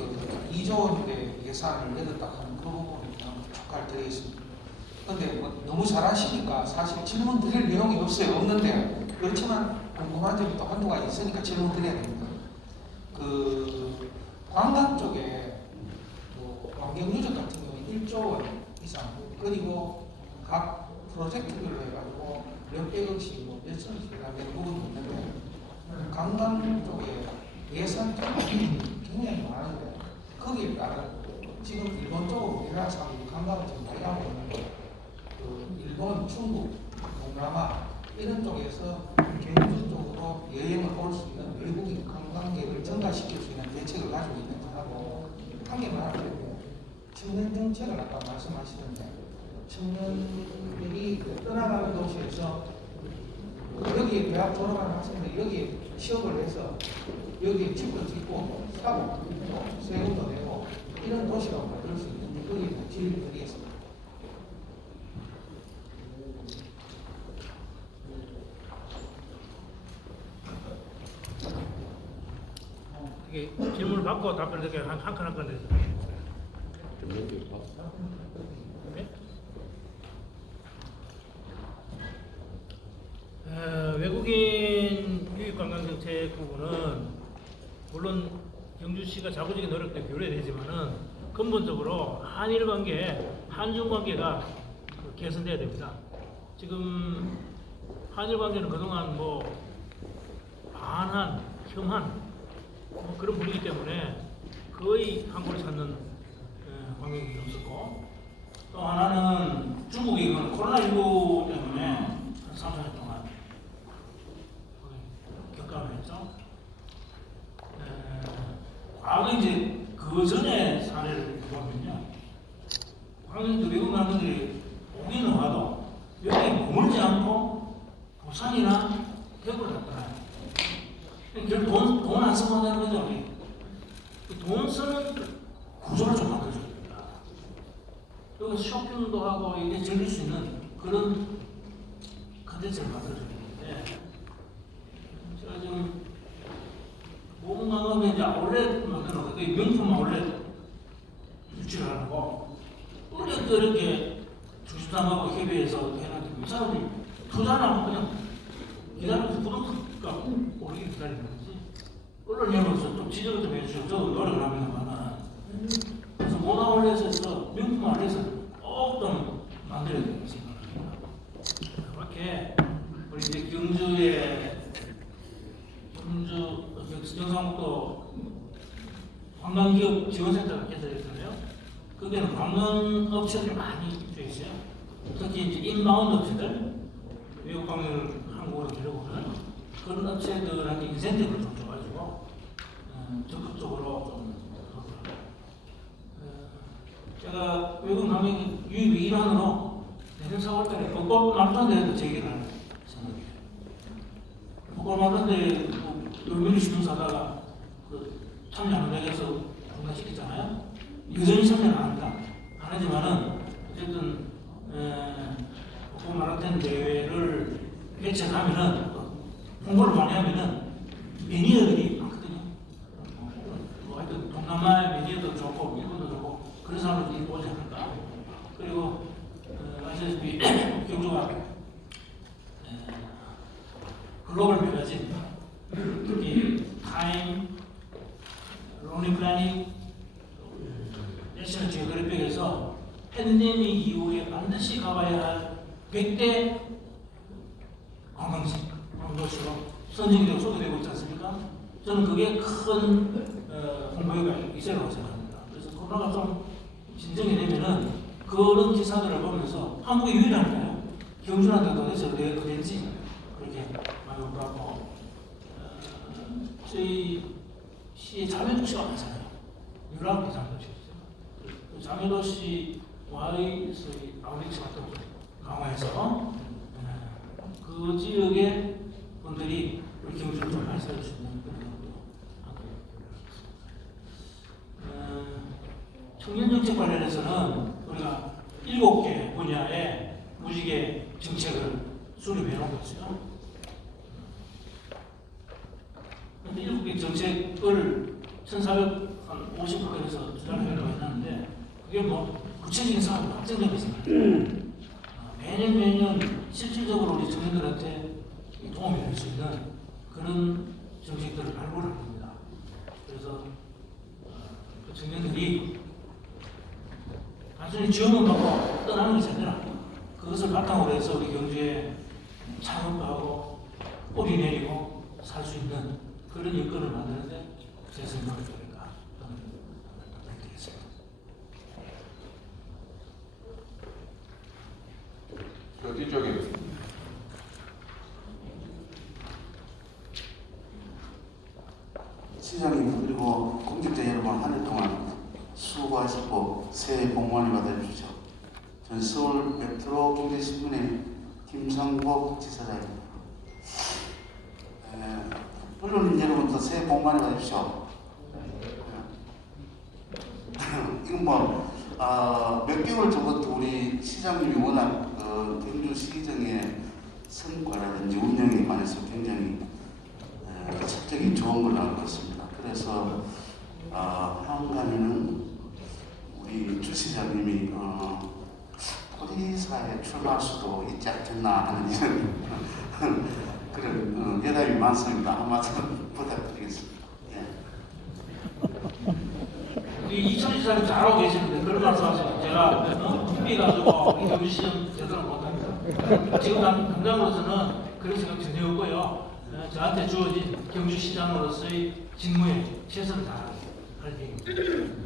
2조 원대 예산을 내렸다 하는 그 부분을 축하를 드리겠습니다. 그런데 너무 잘하시니까 사실 질문 드릴 내용이 없는데 그렇지만 궁금한 점이 또 한두 가지 있으니까 질문 드려야 됩니다. 관광 쪽에 환경유적 같은 경우에 1조 원 이상 그리고 각 프로젝트별로 해가지고 몇백억씩 몇천억씩 되는 부분이 있는데 관광 쪽에 예산 정책이 굉장히 많은데 거기에 따른 지금 일본 쪽으로 우리나라 사람들이 관광을 지금 많이 하고 있는데 일본, 중국, 동남아 이런 쪽에서 경주 쪽으로 여행을 올 수 있는 외국인 관광객을 증가시킬 수 있는 대책을 가지고 있는지하고 한 개만 하면 청년 정책을 아까 말씀하시던데 청년들이 떠나가는 도시에서 여기 대학 졸업하는 학생들이 여기 취업을 해서 여기 집도 짓고 사고 또 세금도 내고 이런 도시가 만들 수 있는 거기 질문 드리겠습니다. 이게 질문을 받고 답변을 이렇게 한 칸 네? 외국인 유입 관광 정책 부분은 물론 경주시가 자구적인 노력도 기울여야 되지만은 근본적으로 한일 관계, 한중 관계가 개선돼야 됩니다. 지금 한일 관계는 그동안 뭐 반한, 혐한 뭐 그런 분위기 때문에 거의 한국을 찾는 관광객이 없었고 또 하나는 중국이 이건 코로나19 때문에 한 3, 4년 동안 격감을 했죠. 과거 이제 그 전에 사례를 보면요. 관광객들 외국 관광객들이 오기는 와도 여기에 머물지 않고 부산이나 대구를 갔다 결국 돈 안 쓰고 한다는 거죠. 돈 쓰는 구조를 좀 만들어줘야 됩니다. 여기서 쇼핑도 하고 이게 즐길 수 있는 그런 컨텐츠를 만들어줘야 되는데 제가 지금 모금관광에 이제 아울렛 만들어서 그 명품 아울렛 유치를 하고 어렵게 주식당하고 협의해서 해가지고 이 사람들이 투자를 하고 그냥 기다리면서 부동산가 오르게 기다리는 거지. 언론에서 좀 지적을 좀 해주시고 저도 노력을 합니다만 그래서 모나올렛에서 명품 아울렛을 꼭 만들어야 된다고 생각합니다. 그렇게 우리 이제 경주 경상북도 관광기업 지원센터가 개설했잖아요. 거기는 관광업체들이 많이 입주해 있어요. 특히 이제 인바운드 업체들 외국 관광을 한국으로 데려오는 그런 업체들한테 인센티브를 좀 줘가지고 적극적으로 좀 제가 외국 관광 유입의 일환으로 내년 4월달에 벚꽃 마라톤대회도 제기를 하는 생각이에요. 벚꽃 마라톤대회 요밀히 신문사다가 참여 안 해서 중단시켰잖아요. 여전히 참여는 안 한다. 안 하지만은 어쨌든 벚꽃 마라톤 대회를 개최하면은 홍보를 많이 하면은 매니아들이 많거든요. 뭐 하여튼 동남아의 매니아도 좋고 일본도 좋고 그런 사람들이 오지 않을까. 그리고 아시다시피 경주가 글로벌 매거진 특히 타임, 론리 플래닝, 내셔널 지오그래픽에서 팬데믹 이후에 반드시 가봐야 할 100대 관광지, 관광도시로 선정되고 소개되고 있지 않습니까? 저는 그게 큰 홍보가 있으라고 생각합니다. 그래서 코로나가 좀 진정이 되면은 그런 기사들을 보면서 한국의 유일한가요? 경주한테 도대체 왜 그랬지? 그렇게 많이 올라가고 저희 시의 자매도시가 많잖아요. 11개 자매도시가 있어요. 자매도시와의 아웃리치 활동을 강화해서 그 지역의 분들이 우리 경주를 좀 발전할 수 있는 그런 청년정책 관련해서는 우리가 7개 분야의 무지개 정책을 수립해 놓은 거죠. 그런데 7개 정책을 1,450억원에서 투자를 하려고 했는데 그게 뭐 구체적인 사업이 확정되고 있습니다. 매년 실질적으로 우리 청년들한테 도움이 될 수 있는 그런 정책들을 발굴할 겁니다. 그래서 그 청년들이 단순히 지원만 받고 떠나는 것이 아니라 그것을 바탕으로 해서 우리 경주에 창업도 하고 뿌리 내리고 살 수 있는 그런 여건을 만드는데 제 생각이 되니까 부탁드리겠습니다. 저 뒤쪽에 시장님 그리고 공직자 여러분 한 해 동안 수고하시고 새해 복 많이 받아주십시오. 저는 서울 메트로 경제신문의 김성복 지사장입니다. 언론인 여러분도 새해 복 많이 받으십시오. 이건 몇 개월 전부터 우리 시장님이 워낙 경주시정의 성과라든지 운영에 관해서 굉장히 실적이 좋은 걸로 알고 있습니다. 그래서 향후에는 우리 주 시장님이 도지사에 출마할 수도 있지 않겠나 하는 이런 그런 예담이 많습니다. 한 말씀 부탁드리겠습니다. 우리 이천희 사님 잘하고 계시는데 그런 말씀하시면 제가 준비가지고 경주 시정 제대로 못합니다. 지금 당장으로서는 그런 생각 전혀 없고요. 저한테 주어진 경주시장으로서의 직무에 최선을 다할 계획입니다.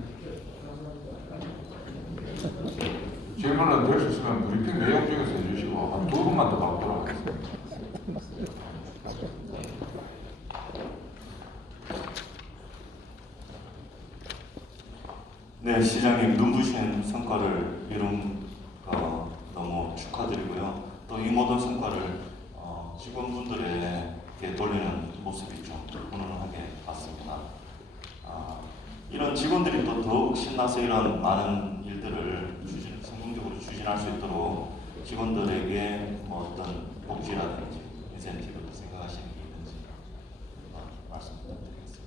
질문은 될 수 있으면 브리핑 내용 중에서 해주시고 한 2분만 더 받도록 하겠습니다. 네, 시장님 눈부신 성과를 이룬 너무 축하드리고요. 또 이 모든 성과를 직원분들에게 돌리는 모습이 좀 훈훈하게 봤습니다. 이런 직원들이 또 더욱 신나서 이런 많은 일들을 성공적으로 추진할 수 있도록 직원들에게 뭐 어떤 복지라든지 인센티브를 생각하시는 게 있는지 말씀 부탁드리겠습니다.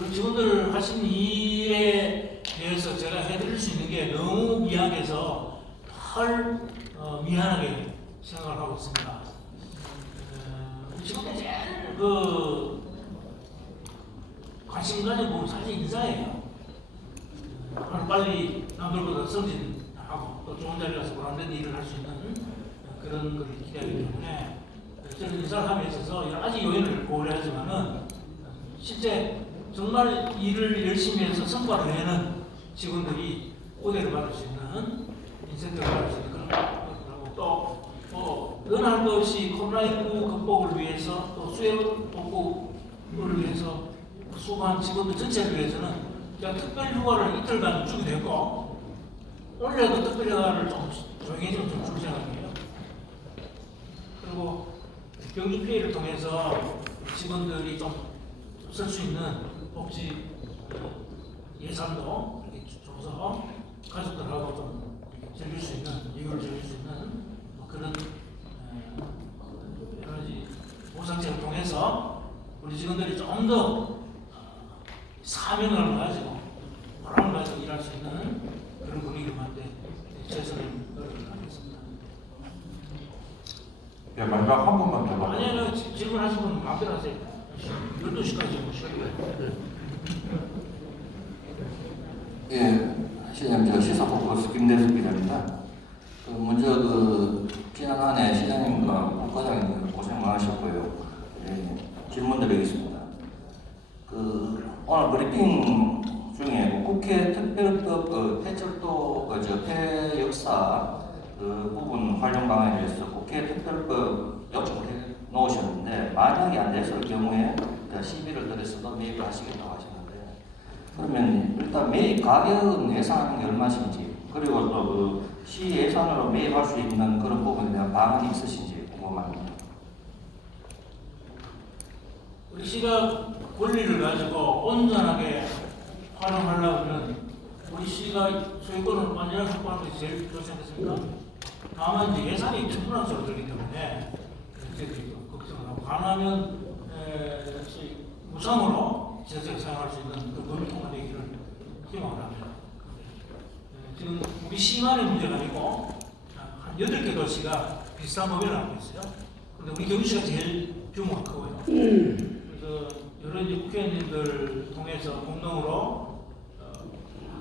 우리 직원들 하신 일에 대해서 제가 해드릴 수 있는 게 너무 미약해서 헐 미안하게 생각을 하고 있습니다. 직원들 제일 관심 가지고 보면 사실 인사예요. 빨리 남들보다 승진하고 또 좋은 자리 가서 보람된 일을 할 수 있는 그런 걸 기대하기 때문에 저는 인사를 함에 있어서 여러 가지 요인을 고려하지만은 실제 정말 일을 열심히 해서 성과를 내는 직원들이 우대를 받을 수 있는 인센티브를 받을 수 있는 그런 거고 또 어느 할것 없이 코로나19 극복을 위해서 또 수요 복구를 위해서 수고한 직원들 전체를 위해서는 제가 특별 휴가를 이틀간 주기도 했고 올해도 특별 휴가를 좀 조용해지면 좀 줄 생각이에요. 그리고 경주 피해를 통해서 직원들이 좀 쓸 수 있는 복지 예산도 이렇게 줘서 가족들하고 좀 즐길 수 있는 이유를 즐길 수 있는 그런 여러 가지 보상책을 통해서 우리 직원들이 좀 더 사명감을 가지고 보람을 가지고 일할 수 있는 그런 분위기를 만들 최선을 노력하겠습니다. 예, 마지막 한 번만 더 받도록 아니요, 질문하신 분 마음대로 하세요. 12시까지 오시고요. 예, 시장님, 저 시사포커스 김대숙 기자입니다. 먼저 지난 한 해 시장님과 국과장님 고생 많으셨고요. 예, 질문 드리겠습니다. 오늘 브리핑 중에 국회 특별법 폐철도 폐역사 부분 활용 방안에 대해서 국회 특별법 요청을 해 놓으셨는데 만약에 안 됐을 경우에 시비를 들여서도 매입을 하시겠다고 하셨는데 그러면 일단 매입 가격은 예상하는 게 얼마신지 그리고 또 시 예산으로 매입할 수 있는 그런 부분에 대한 방안이 있으신지 궁금합니다. 우리 시가 권리를 가지고 온전하게 활용하려면 우리 시가 소유권을 완전히 확보하는 것이 제일 좋지 않겠습니까? 다만 이제 예산이 충분한 수로 들기 때문에 걱정을 하고 가능하면 무상으로 제재를 사용할 수 있는 그 법이 통과되기를 희망을 합니다. 지금 우리 시만의 문제가 아니고 한 8개 도시가 비슷한 법을 하고 있어요. 그런데 우리 경주시가 제일 규모가 크고요. 그래서 여러 이제 국회의원님들 통해서 공동으로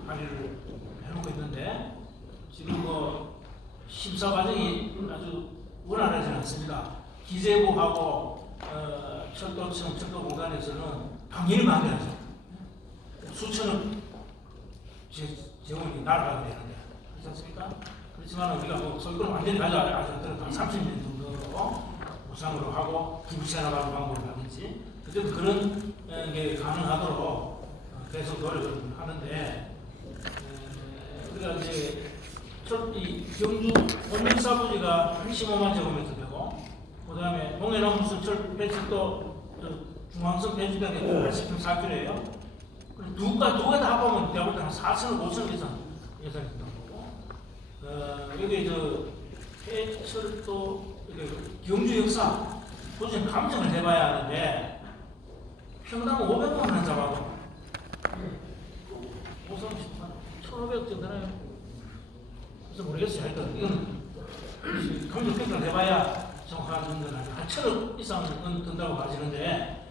관리를 해놓고 있는데 지금 심사 과정이 아주 원활하지 않습니다. 기재부하고 철도청, 철도공단에서는 당연히 반대하죠. 수천억 재원이 날아가야 되는데 그렇지 않습니까? 그렇지만 우리가 소유권을 완전히 가져가지 않더라도 한 30년 정도로 보상으로 하고 기부채납하는 방법을 하든지 어쨌든 그런 게 가능하도록 계속 노력을 하는데 우리가 이제 이 경주 원룸사부지가 15만 제곱미터 되고 그다음에 동해남부순철 배출도 중앙선 배출량이 80.4km예요. 두 개 다 합하면 내가 볼 때는 4천억 5천억 이상 예산이 된다고 보고 여기 해철도 경주 역사 도저히 감정을 해봐야 하는데 평당 500만 원 잡아도 1,500억 정도 되나요? 그래서 모르겠어요. 하여튼 이건 감정 평가를 해봐야 정확한 정도는 한 1,000억 이상은 든다고 하시는데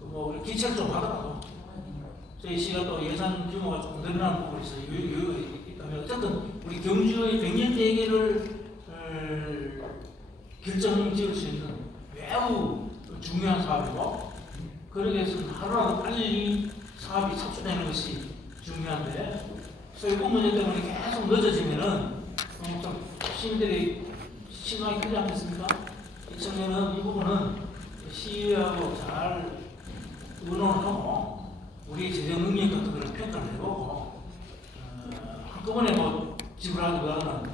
뭐 우리 기체를 좀 하더라도 저희 시가 또 예산 규모가 조금 늘어나는 부분이 있어요. 여유가 있다면 어쨌든 우리 경주의 100년 대계를 결정지을 수 있는 매우 중요한 사업이고 그러기 위해서 하루라도 빨리 사업이 착수되는 것이 중요한데 소유권 문제 때문에 계속 늦어지면은 좀 시민들이 실망이 크지 않겠습니까? 이 측면은 이 부분은 시의회하고 잘 의논하고 우리 재정 능력 같은 걸 평가를 해보고 한꺼번에 뭐 지불하기보다는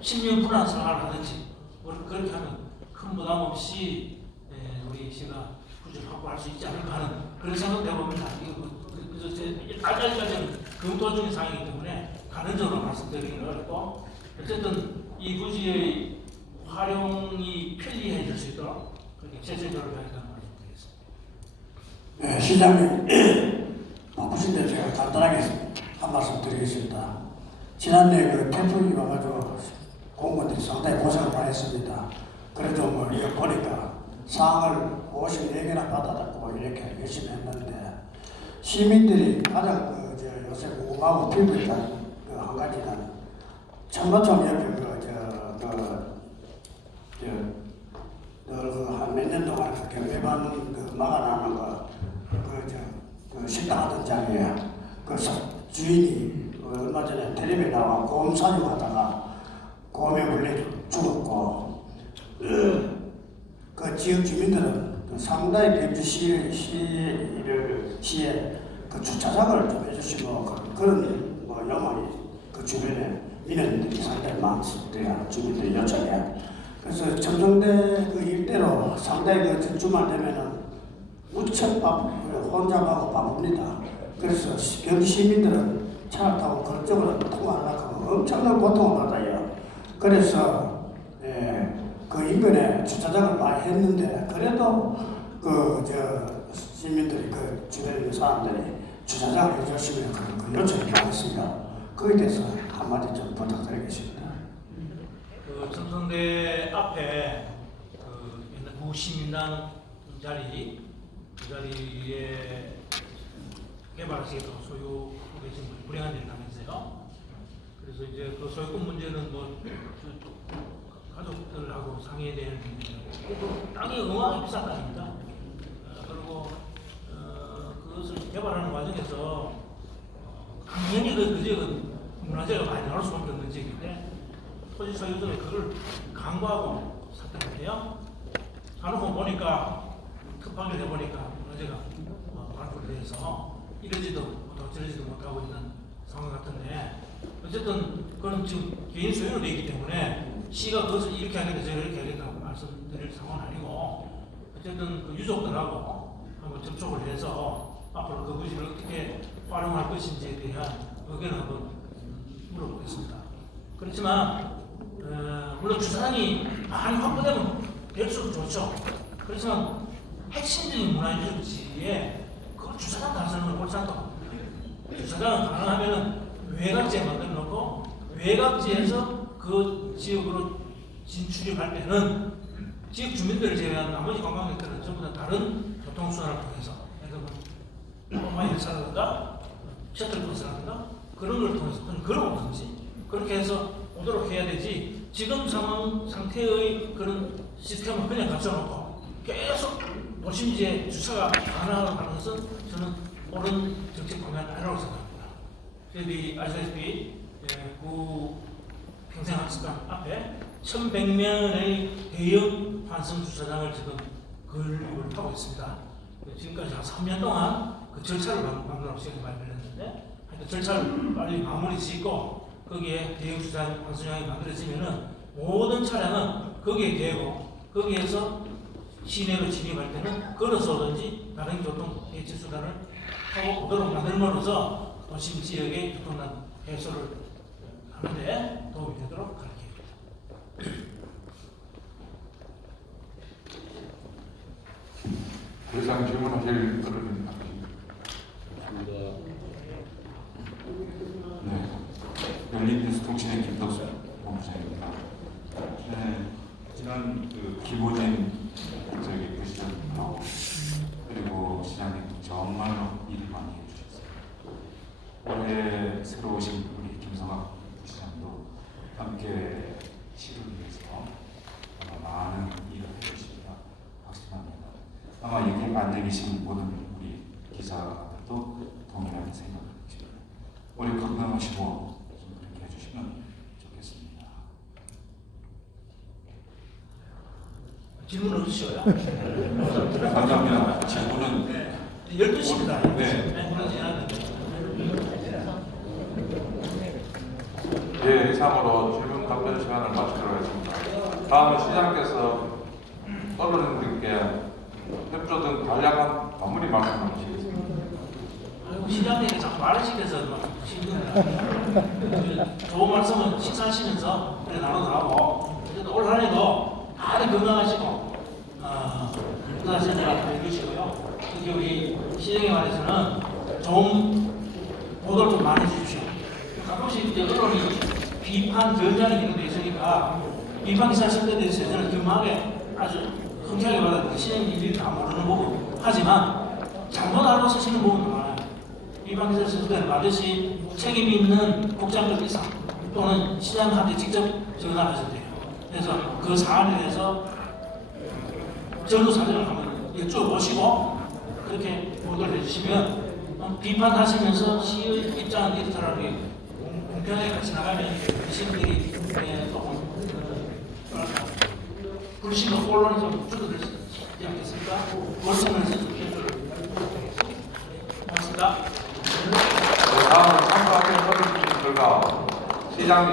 10년 분할 생활을 하든지 그렇게 하면 큰 부담 없이 우리 시가 부지를 확보할 수 있지 않을까 하는 그런 생각을 해봅니다. 아직까지는 검토 중인 상황이기 때문에 간헐적으로 말씀드리기는 어렵고 어쨌든 이 부지의 활용이 편리해질 수 있도록 그렇게 제철적으로 하겠다는 말씀드리겠습니다. 네, 시장님 바쁘신데 제가 간단하게 한 말씀 드리겠습니다. 지난해 그 태풍이 와가지고 공무원들이 상당히 고생을 많이 했습니다. 그래도 뭐 이거 보니까 상을 54개나 받아갖고 이렇게 열심히 했는데 시민들이 가장 요새 궁금하고 필요했던 한 가지는 천마총 옆에 한 몇 년 동안 경매받는 막아나는 그 식당 하던 장이에요. 그 주인이 얼마 전에 텔레비에 나와 곰 사육하다가 곰에 물려 죽었고 그 지역 주민들은 상당히 경주시에 그 주차장을 좀 해주시고 그런 뭐 영원히 그 주변에 민원들이 상당히 많습니다. 주민들이 요청해. 그래서 청송대 그 일대로 상당히 그 주말 되면은 무척 혼자 가고 바쁩니다. 그래서 경주 시민들은 차를 타고 그쪽으로 통화하려고 엄청난 고통을 받아요. 그래서 그 인근에 주차장을 많이 했는데 그래도 시민들이 그 주변에 있는 사람들이 주차장을 해주시면 그 요청이 많습니다. 거기에 대해서 한마디 좀 부탁드리겠습니다. 그 청송대 앞에 그 옛날 구시민당 자리 그 자리에 개발하시겠다고 소유하고 계신 분이 불행한 일을 당했어요. 그래서 이제 그 소유권 문제는 뭐 가족들하고 상의해야 되는 문제고 땅이 어마어마하게 비싼 땅입니다. 그리고 그것을 개발하는 과정에서 당연히 그 지역은 문화재가 많이 나올 수밖에 없는 지역인데 토지 소유자들이 그걸 강구하고 사퇴를 해요. 사놓고 보니까 급하게 해보니까 문화재가 발굴이 돼서 이러지도 못하고 저러지도 못하고 있는 상황 같은데 어쨌든 그건 지금 개인 소유로 되어 있기 때문에 시가 그것을 이렇게 하겠다 저렇게 하겠다고 말씀드릴 상황은 아니고 어쨌든 그 유족들하고 한번 접촉을 해서 앞으로 그 부지를 어떻게 활용할 것인지에 대한 의견을 한번 물어보겠습니다. 그렇지만 물론 주차장이 많이 확보되면 될수록 좋죠. 그렇지만 핵심적인 문화유적지에 그걸 주차장 달성하는 건 옳지 않다고 봅니다. 주차장은 가능하면 외곽지에 만들어 놓고 외곽지에서 그 지역으로 진출입할 때는 지역 주민들을 제외한 나머지 관광객들은 전부 다 다른 교통수단을 통해서 많이 열차라든가 셔틀버스라든가 그런 걸 통해서 걸어오든지 그렇게 해서 오도록 해야 되지 지금 상태의 그런 시스템을 그냥 갖춰놓고 계속 도심지에 주차가 가능하다는 것은 저는 옳은 정책 방향이 아니라고 생각합니다. 저희들이 아시다시피 구 평생학습관 앞에 1100명의 대형 환승주차장을 지금 건립을 하고 있습니다. 지금까지 한 3년 동안 그 절차를 만들어 시간이 많이 걸렸는데 하여튼 절차를 빨리 마무리 짓고 거기에 대형 주차장 환승장이 만들어지면은 모든 차량은 거기에 대고 거기에서 시내로 진입할 때는 걸어서 오든지 다른 교통 대체 수단을 타고 오도록 만들므로써 도심 지역의 교통난 해소를 하는데 도움이 되도록 가르칩니다. 더 이상 질문하실 분은 네, 열린뉴스통신의 김덕수 본부장입니다. 네, 지난 그 김호진 저기 부시장하고 그리고 시장님 정말로 일을 많이 해주셨어요. 올해 새로 오신 우리 김성학 부시장도 함께 시를 위해서 아마 많은 일을 해주시리라 확신합니다. 아마 여기 앉아 계신 모든 우리 기자들도 동일하게 생각을 해주십니다. 올해 건강하시고 좀 그렇게 해주시면 좋겠습니다. 질문 없으셔요? 감사합니다. 질문은 네. 12시입니다. 네. 예, 이상으로 질문 답변 시간을 마치도록 하겠습니다. 다음은 시장께서 언론인들께 협조 등 간략한 마무리 말씀을 주시겠습니다. 아이고 시장님이 자꾸 말을 시켜서 힘드네요. 좋은 말씀은 식사하시면서 그래 나눠도 하고 어쨌든 올 한해도 많이 건강하시고 건강하시는 일 해주시고요. 특히 우리 시장에 관해서는 좋은 보도를 좀 많이 해주십시오. 가끔씩 이제 언론이 비판 전장이 이런 데 있으니까 비판 기사 쓸 때 대해서 저는 겸하게 아주 흔쾌하게 받았는데 시장님들이 다 모르는 부분 하지만 잘못 알고 쓰시는 부분도 많아요. 비판 기사 쓸 때는 반드시 책임 있는 국장급 이상 또는 시장한테 직접 전화하셔도 돼요. 그래서 그 사안에 대해서 전후 사정을 한번 여쭤보시고 그렇게 보도를 해주시면 비판하시면서 시의 입장은 이렇더라도 공평하게 같이 나가면 시민들이 조금 불신과 혼란이 좀 줄어들 수 있지 않겠습니까? 말씀을 해서 좀 해주를 고맙습니다. 다음은 참가하신 어르신들과 시장님